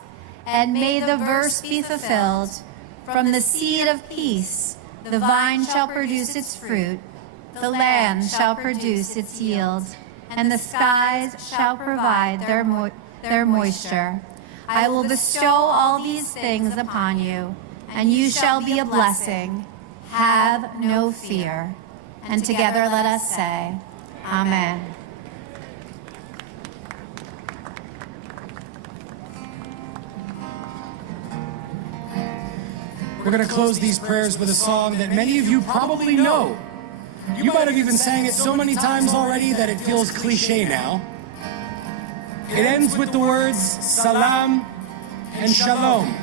and may the verse be fulfilled. From the seed of peace, the vine shall produce its fruit, the land shall produce its yield, and the skies shall provide their moisture. I will bestow all these things upon you, and you shall be a blessing. Have no fear. And together let us say, Amen. We're going to close these prayers with a song that many of you probably know. You might have even sang it so many times already that it feels cliche now. It ends with the words Salam and Shalom,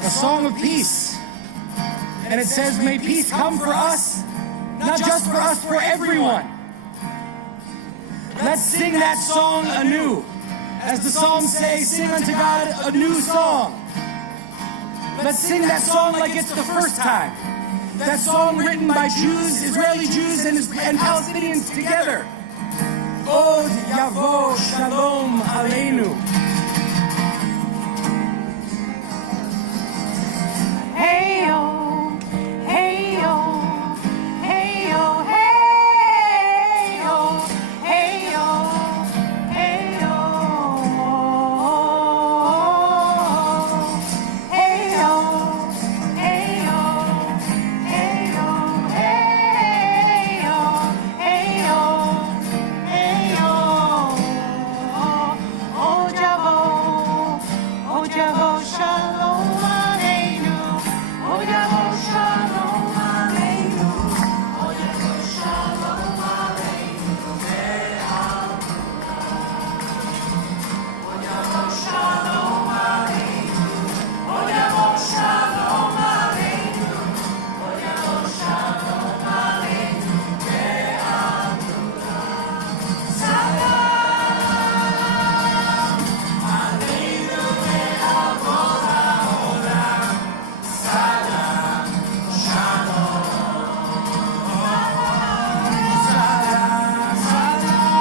a song of peace. And it says, may peace come for us, not just for us, for everyone. Let's sing that song anew. As the Psalms say, sing unto God a new song. Let's sing that song like it's the first time. That song written by Jews, Israeli Jews and Palestinians together. Od Yavo Shalom Aleinu. hey yo, hey yo, hey yo, hey yo, hey yo, hey yo, hey yo, hey yo, hey yo, hey yo, hey yo, oh Javo, shalom aleinu, oh Javo, shalom aleinu, oh Javo, shalom aleinu, oh Javo, shalom aleinu, oh Javo, shalom aleinu, oh Javo, shalom aleinu, salam aleinu ve'al kol ha'olam, salam, shalom, salam, salam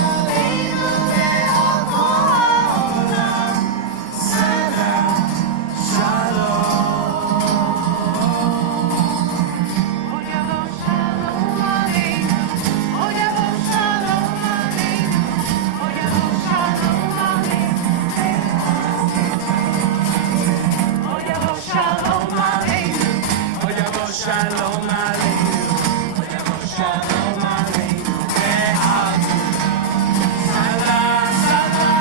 aleinu ve'al kol ha'olam, salam, shalom. Oh Javo, shalom aleinu, oh Javo, shalom aleinu, oh Javo, shalom aleinu, oh Javo, shalom aleinu, oh Javo, shalom aleinu, oh Javo, shalom aleinu, salam, salam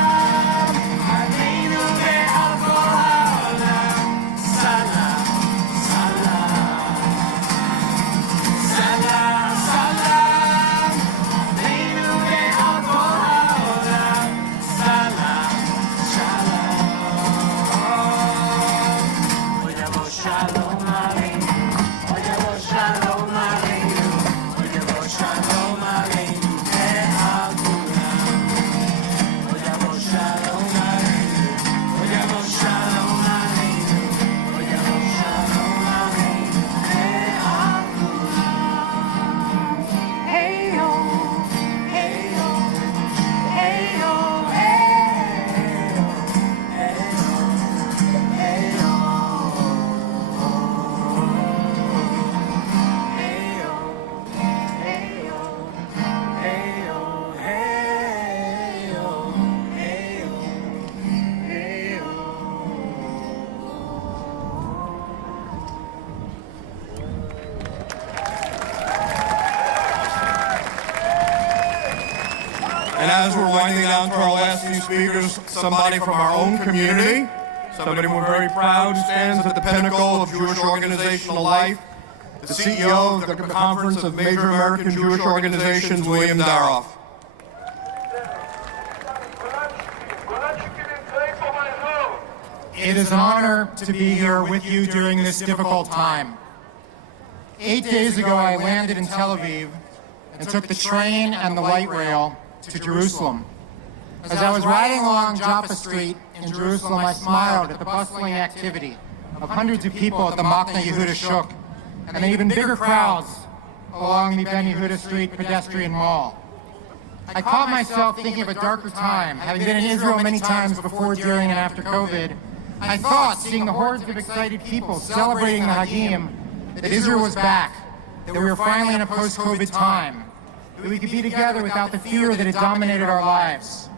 aleinu ve'al kol ha'olam, salam, salam, salam, salam aleinu ve'al kol ha'olam, salam, shalom. Oh Javo, shalom aleinu, oh Javo, shalom aleinu, oh Javo, shalom aleinu ve'al kulam, oh Javo, shalom aleinu, oh Javo, shalom aleinu, oh Javo, shalom aleinu ve'al kulam. Hey yo, hey yo, hey yo, hey yo, hey yo, And as we're winding down to our last few speakers, somebody from our own community, somebody we're very proud stands at the pinnacle of Jewish organizational life, the CEO of the Conference of Major American Jewish Organizations, William Daroff. It is an honor to be here with you during this difficult time. 8 days ago, I landed in Tel Aviv and took the train and the light rail to Jerusalem. As I was riding along Jaffa Street in Jerusalem, I smiled at the bustling activity of hundreds of people at the Machne Yehuda Shuk, and then even bigger crowds along the Ben Yehuda Street pedestrian mall. I caught myself thinking of a darker time. Having been in Israel many times before, during, and after COVID, I thought, seeing the hordes of excited people celebrating the Hagim, that Israel was back, that we were finally in a post-COVID time, that we could be together without the fear that had dominated our lives.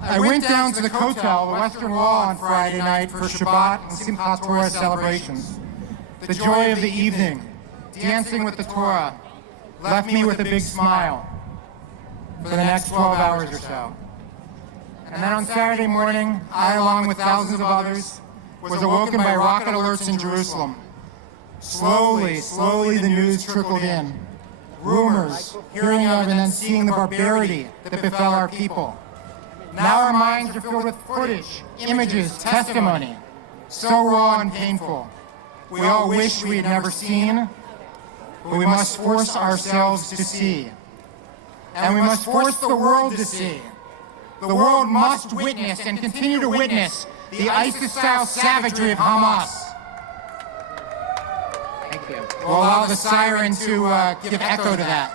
I went down to the Kotel, the Western Wall, on Friday night for Shabbat and Simchat Torah celebrations. The joy of the evening, dancing with the Torah, left me with a big smile for the next 12 hours or so. And then on Saturday morning, I, along with thousands of others, was awoken by rocket alerts in Jerusalem. Slowly, the news trickled in. Rumors, hearing of and then seeing the barbarity that befell our people. Now our minds are filled with footage, images, testimony, so raw and painful. We all wish we had never seen, but we must force ourselves to see. And we must force the world to see. The world must witness and continue to witness the ISIS-style savagery of Hamas. Thank you. We'll allow the siren to give echo to that.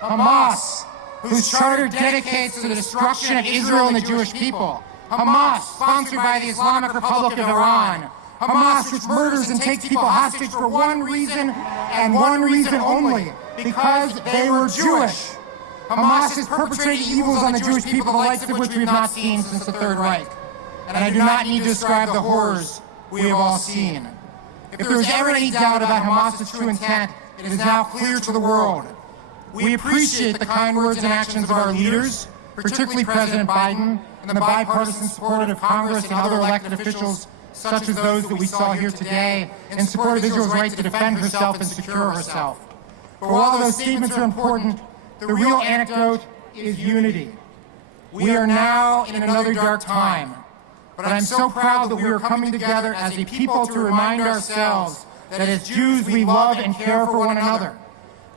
Hamas, whose charter dedicates to the destruction of Israel and the Jewish people. Hamas, sponsored by the Islamic Republic of Iran, Hamas, which murders and takes people hostage for one reason and one reason only, because they were Jewish. Hamas has perpetrated evils on the Jewish people, the likes of which we have not seen since the Third Reich. And I do not need to describe the horrors we have all seen. If there was ever any doubt about Hamas's true intent, it is now clear to the world. We appreciate the kind words and actions of our leaders, particularly President Biden, and the bipartisan support of Congress and other elected officials, such as those that we saw here today, in support of Israel's right to defend herself and secure herself. But while those statements are important, the real antidote is unity. We are now in another dark time, but I'm so proud that we are coming together as a people to remind ourselves that as Jews we love and care for one another.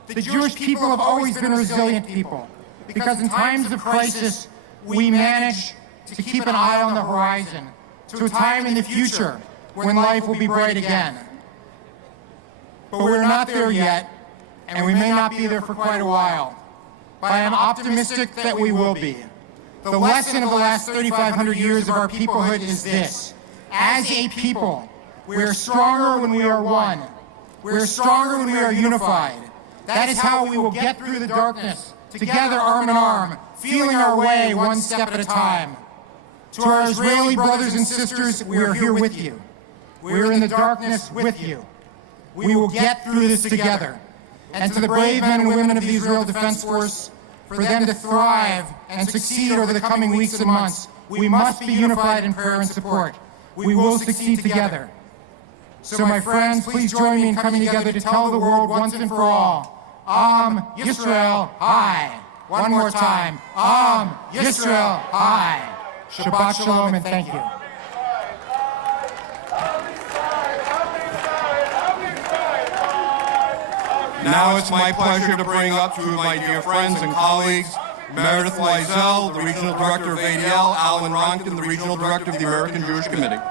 The Jewish people have always been a resilient people, because in times of crisis, we manage to keep an eye on the horizon, to a time in the future when life will be bright again. But we're not there yet, and we may not be there for quite a while. But I am optimistic that we will be. The lesson of the last 3,500 years of our peoplehood is this: as a people, we are stronger when we are one. We are stronger when we are unified. That is how we will get through the darkness, together arm in arm, feeling our way one step at a time. To our Israeli brothers and sisters, we are here with you. We are in the darkness with you. We will get through this together. And to the brave men and women of the Israel Defense Force, for them to thrive and succeed over the coming weeks and months, we must be unified in prayer and support. We will succeed together. So my friends, please join me in coming together to tell the world once and for all, Am Yisrael Hai. One more time, Am Yisrael Hai. Shabbat Shalom and thank you. Now it's my pleasure to bring up two of my dear friends and colleagues, Meredith Leisel, the Regional Director of ADL, Alan Ronkin, the Regional Director of the American Jewish Committee.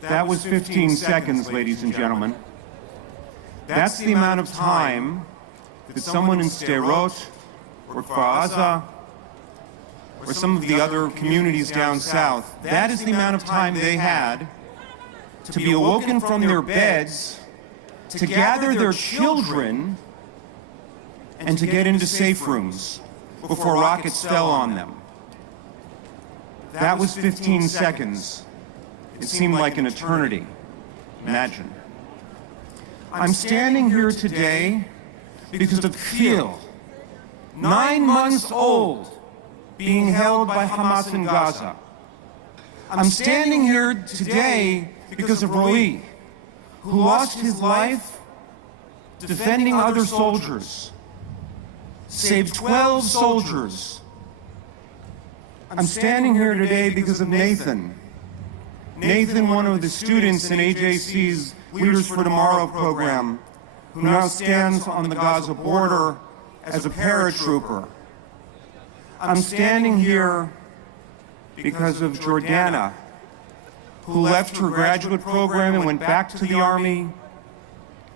That was 15 seconds, ladies and gentlemen. That's the amount of time that someone in Sderot or Kfar Aza or some of the other communities down south, that is the amount of time they had to be awoken from their beds, to gather their children, and to get into safe rooms before rockets fell on them. That was 15 seconds. It seemed like an eternity. Imagine. I'm standing here today because of Phil, 9 months old, being held by Hamas in Gaza. I'm standing here today because of Roy, who lost his life defending other soldiers, saved 12 soldiers. I'm standing here today because of Nathan. Nathan, one of the students in AJC's Leaders for Tomorrow program, who now stands on the Gaza border as a paratrooper. I'm standing here because of Jordana, who left her graduate program and went back to the Army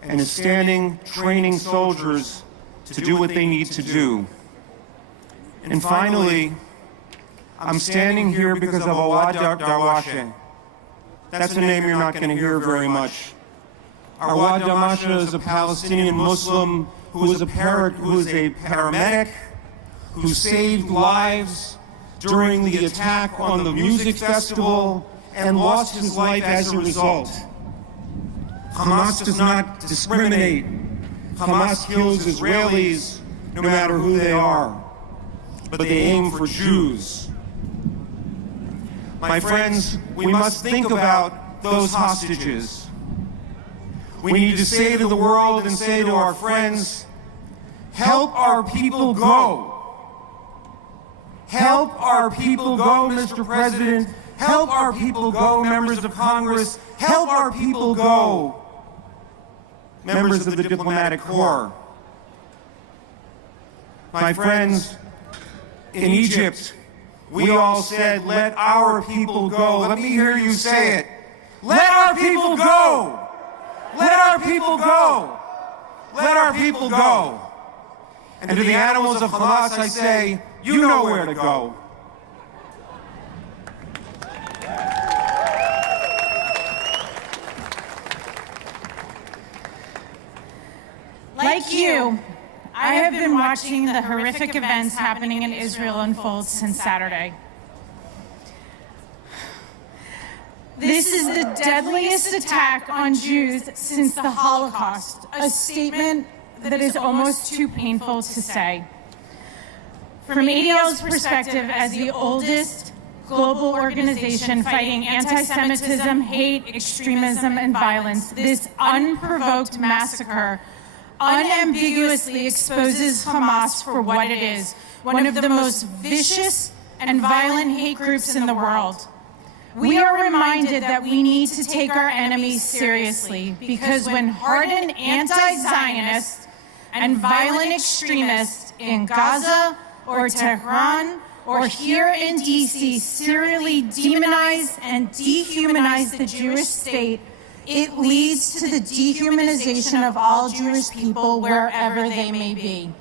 and is standing training soldiers to do what they need to do. And finally, I'm standing here because of Awad Darwashe. That's a name you're not going to hear very much. Awad Darwashe is a Palestinian Muslim who is a paramedic, who saved lives during the attack on the music festival and lost his life as a result. Hamas does not discriminate. Hamas kills Israelis no matter who they are, but they aim for Jews. My friends, we must think about those hostages. We need to say to the world and say to our friends, help our people go. Help our people go, Mr. President. Help our people go, members of Congress. Help our people go. members of the diplomatic corps. My friends, in Egypt, we all said, let our people go. Let me hear you say it. Let our people go! Let our people go! Let our people go! And to the animals of Hamas, I say, you know where to go. Like you, I have been watching the horrific events happening in Israel unfold since Saturday. This is the deadliest attack on Jews since the Holocaust, a statement that is almost too painful to say. From ADL's perspective, as the oldest global organization fighting anti-Semitism, hate, extremism, and violence, this unprovoked massacre unambiguously exposes Hamas for what it is, one of the most vicious and violent hate groups in the world. We are reminded that we need to take our enemies seriously, because when hardened anti-Zionists and violent extremists in Gaza or Tehran or here in DC serially demonize and dehumanize the Jewish state, it leads to the dehumanization of all Jewish people wherever they may be.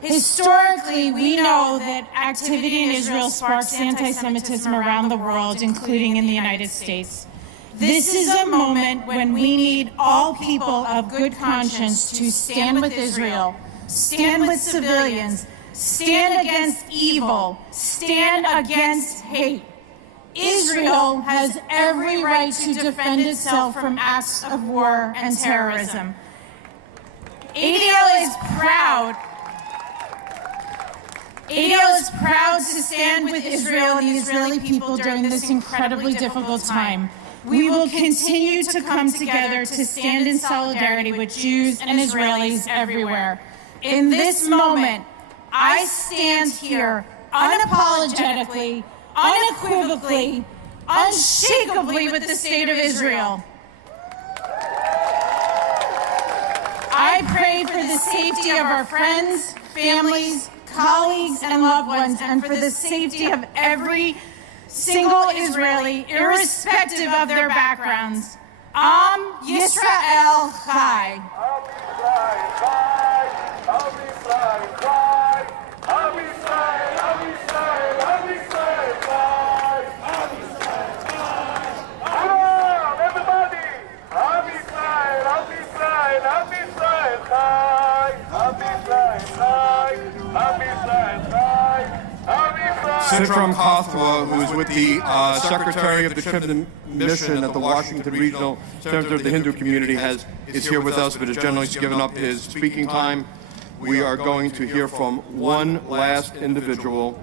Historically, we know that activity in Israel sparks anti-Semitism around the world, including in the United States. This is a moment when we need all people of good conscience to stand with Israel, stand with civilians, stand against evil, stand against hate. Israel has every right to defend itself from acts of war and terrorism. ADL is proud to stand with Israel and the Israeli people during this incredibly difficult time. We will continue to come together to stand in solidarity with Jews and Israelis everywhere. In this moment, I stand here unapologetically, unequivocally, unshakably with the state of Israel. I pray for the safety of our friends, families, colleagues, and loved ones, and for the safety of every single Israeli, irrespective of their backgrounds. Am Yisrael Chai. Sitram Kathwa, who is with the Secretary of the Trinity Mission at the Washington Regional Center of the Hindu Community, is here with us, but has generally given up his speaking time. We are going to hear from one last individual,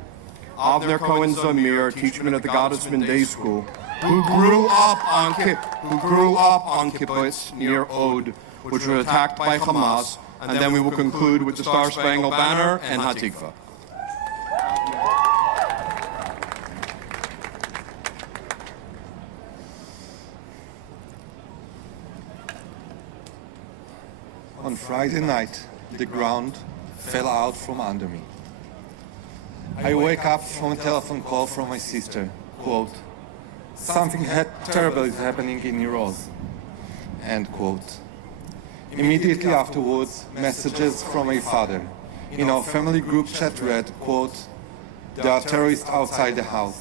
Avner Cohen Zamir, teachman at the Gottesman Day School, who grew up on kibbutz near Od, which were attacked by Hamas, and then we will conclude with the Star Spangled Banner and Hatikva. On Friday night, the ground fell out from under me. I wake up from a telephone call from my sister, quote, "Something terrible is happening in Iran," end quote. Immediately afterwards, messages from my father. In our family group chat read, quote, "There are terrorists outside the house.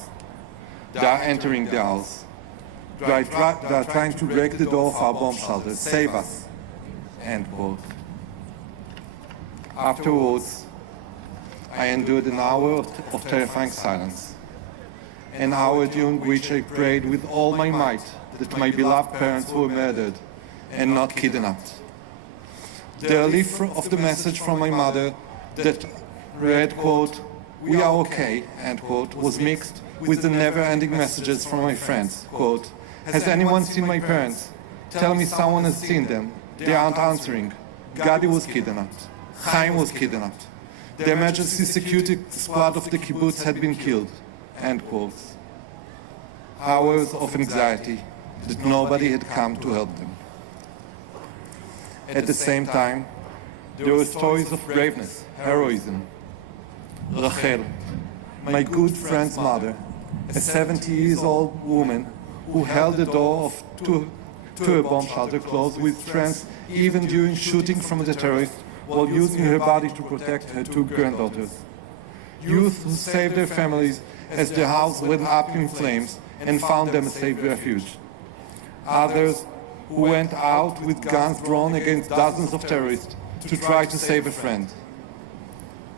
They are entering the house. They are trying to break the door of our bomb shelter. Save us," end quote. Afterwards, I endured an hour of terrifying silence, an hour during which I prayed with all my might that my beloved parents were murdered and not kidnapped. The relief of the message from my mother that read, quote, "We are okay," end quote, was mixed with the never-ending messages from my friends, quote, "Has anyone seen my parents? Tell me someone has seen them. They aren't answering. Gadi was kidnapped. Chaim was kidnapped. The emergency security squad of the kibbutz had been killed," end quotes. Hours of anxiety that nobody had come to help them. At the same time, there were stories of braveness, heroism. Rachel, my good friend's mother, a 70-year-old woman who held the door to a bomb shelter closed with friends even during shooting from the terrorists while using her body to protect her two granddaughters. Youth who saved their families as their house went up in flames and found them a safe refuge. Others who went out with guns drawn against dozens of terrorists to try to save a friend.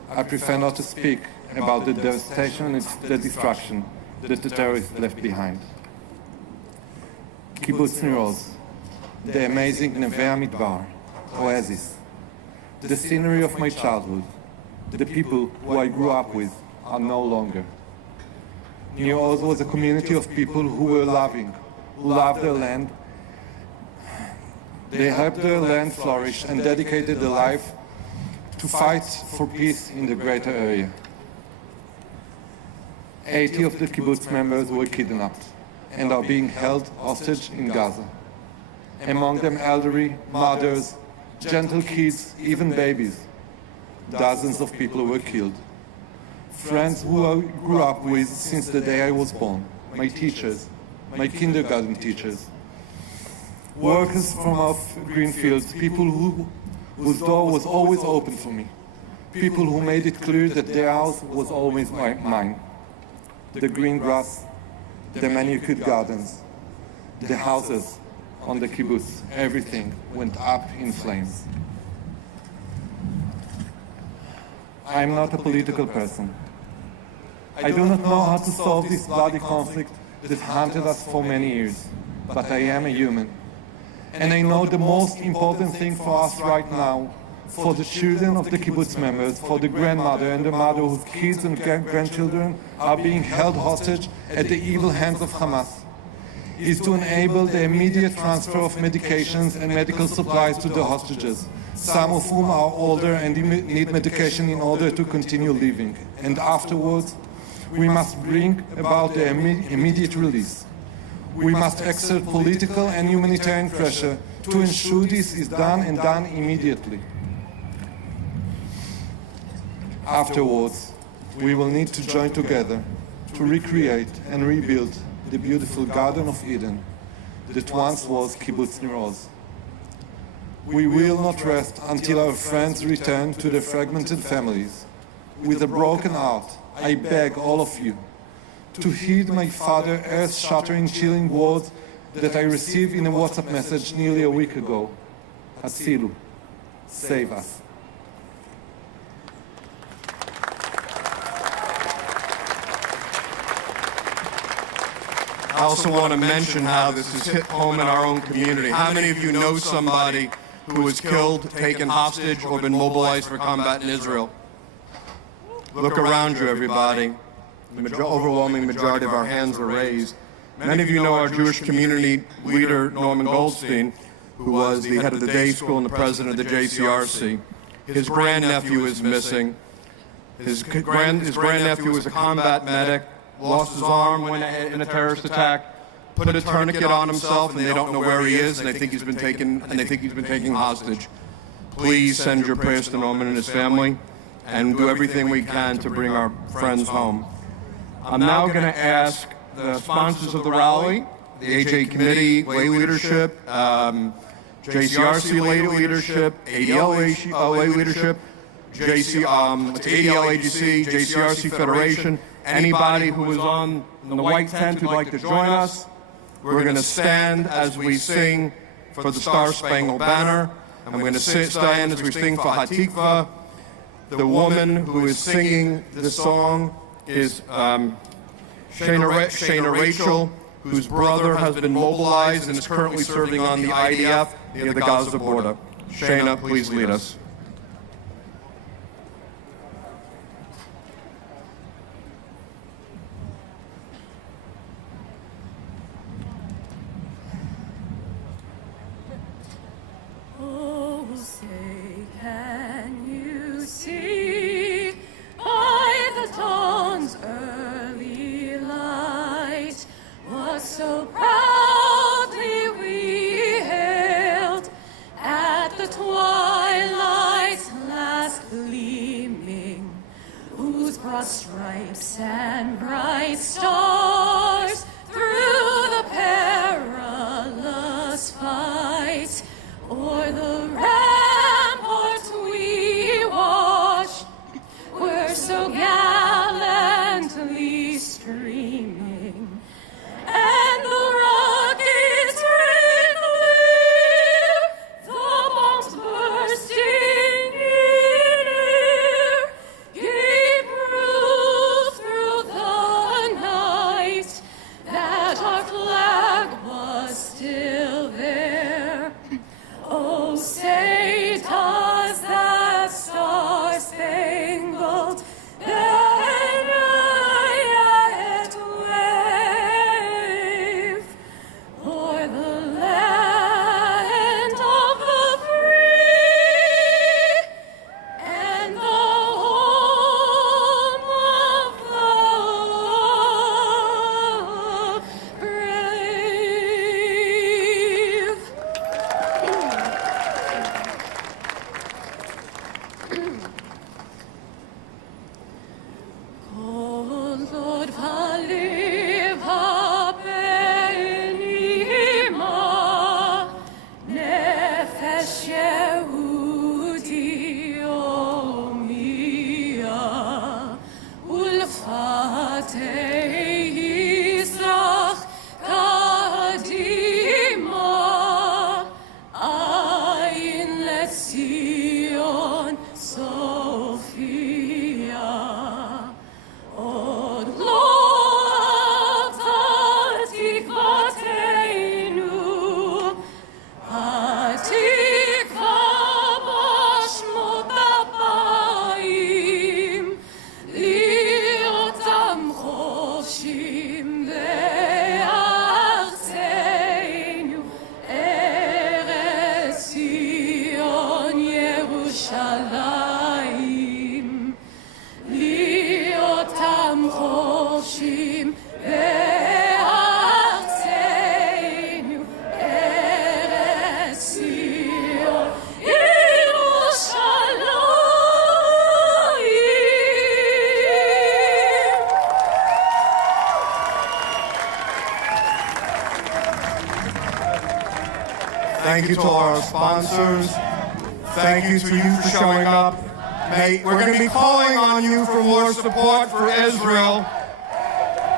I prefer not to speak about the devastation and the destruction that the terrorists left behind. Kibbutz Nir Oz, the amazing Neve Midbar, oasis, the scenery of my childhood, the people who I grew up with are no longer. Nir Oz was a community of people who were loving, who loved their land. They helped their land flourish and dedicated their life to fight for peace in the greater area. 80 of the kibbutz members were kidnapped and are being held hostage in Gaza. Among them elderly, mothers, gentle kids, even babies. Dozens of people were killed. Friends who I grew up with since the day I was born, my teachers, my kindergarten teachers, workers from off green fields, people whose door was always open for me, people who made it clear that their house was always mine. The green grass, the manicured gardens, the houses on the kibbutz, everything went up in flames. I am not a political person. I do not know how to solve this bloody conflict that haunted us for many years, but I am a human. And I know the most important thing for us right now, for the children of the kibbutz members, for the grandmother and the mother whose kids and grandchildren are being held hostage at the evil hands of Hamas, is to enable the immediate transfer of medications and medical supplies to the hostages, some of whom are older and need medication in order to continue living. And afterwards, we must bring about their immediate release. We must exert political and humanitarian pressure to ensure this is done and done immediately. Afterwards, we will need to join together to recreate and rebuild the beautiful Garden of Eden that once was Kibbutz Nir Oz. We will not rest until our friends return to their fragmented families. With a broken heart, I beg all of you to heed my father earth-shattering, chilling words that I received in a WhatsApp message nearly a week ago. Hatzilu, save us. I also want to mention how this has hit home in our own community. How many of you know somebody who was killed, taken hostage, or been mobilized for combat in Israel? Look around you, everybody. The overwhelming majority of our hands are raised. Many of you know our Jewish community leader, Norman Goldstein, who was the head of the day school and the president of the JCRC. His grandnephew is missing. His grandnephew was a combat medic, lost his arm in a terrorist attack, put a tourniquet on himself, and they don't know where he is, and they think he's been taken hostage. Please send your prayers to Norman and his family, and do everything we can to bring our friends home. I'm now going to ask the sponsors of the rally, the HA committee, lay leadership, JCRC lay leadership, ADL lay leadership, ADL AGC, JCRC Federation, anybody who is on in the white tent who'd like to join us. We're going to stand as we sing for the Star Spangled Banner, and we're going to stand as we sing for Hatikva. The woman who is singing this song is Shana Rachel, whose brother has been mobilized and is currently serving on the IDF near the Gaza border. Shana, please lead us. Oh, say, can you see by the dawn's early light what so proudly we hailed at the Thank you to all our sponsors. Thank you to you for showing up. We're going to be calling on you for more support for Israel.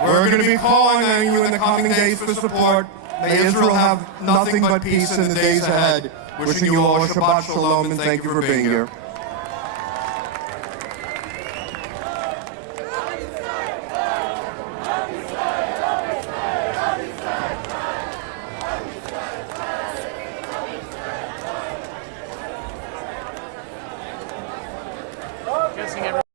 We're going to be calling on you in the coming days for support. May Israel have nothing but peace in the days ahead. Wishing you all a Shabbat Shalom and thank you for being here. Kissing everyone.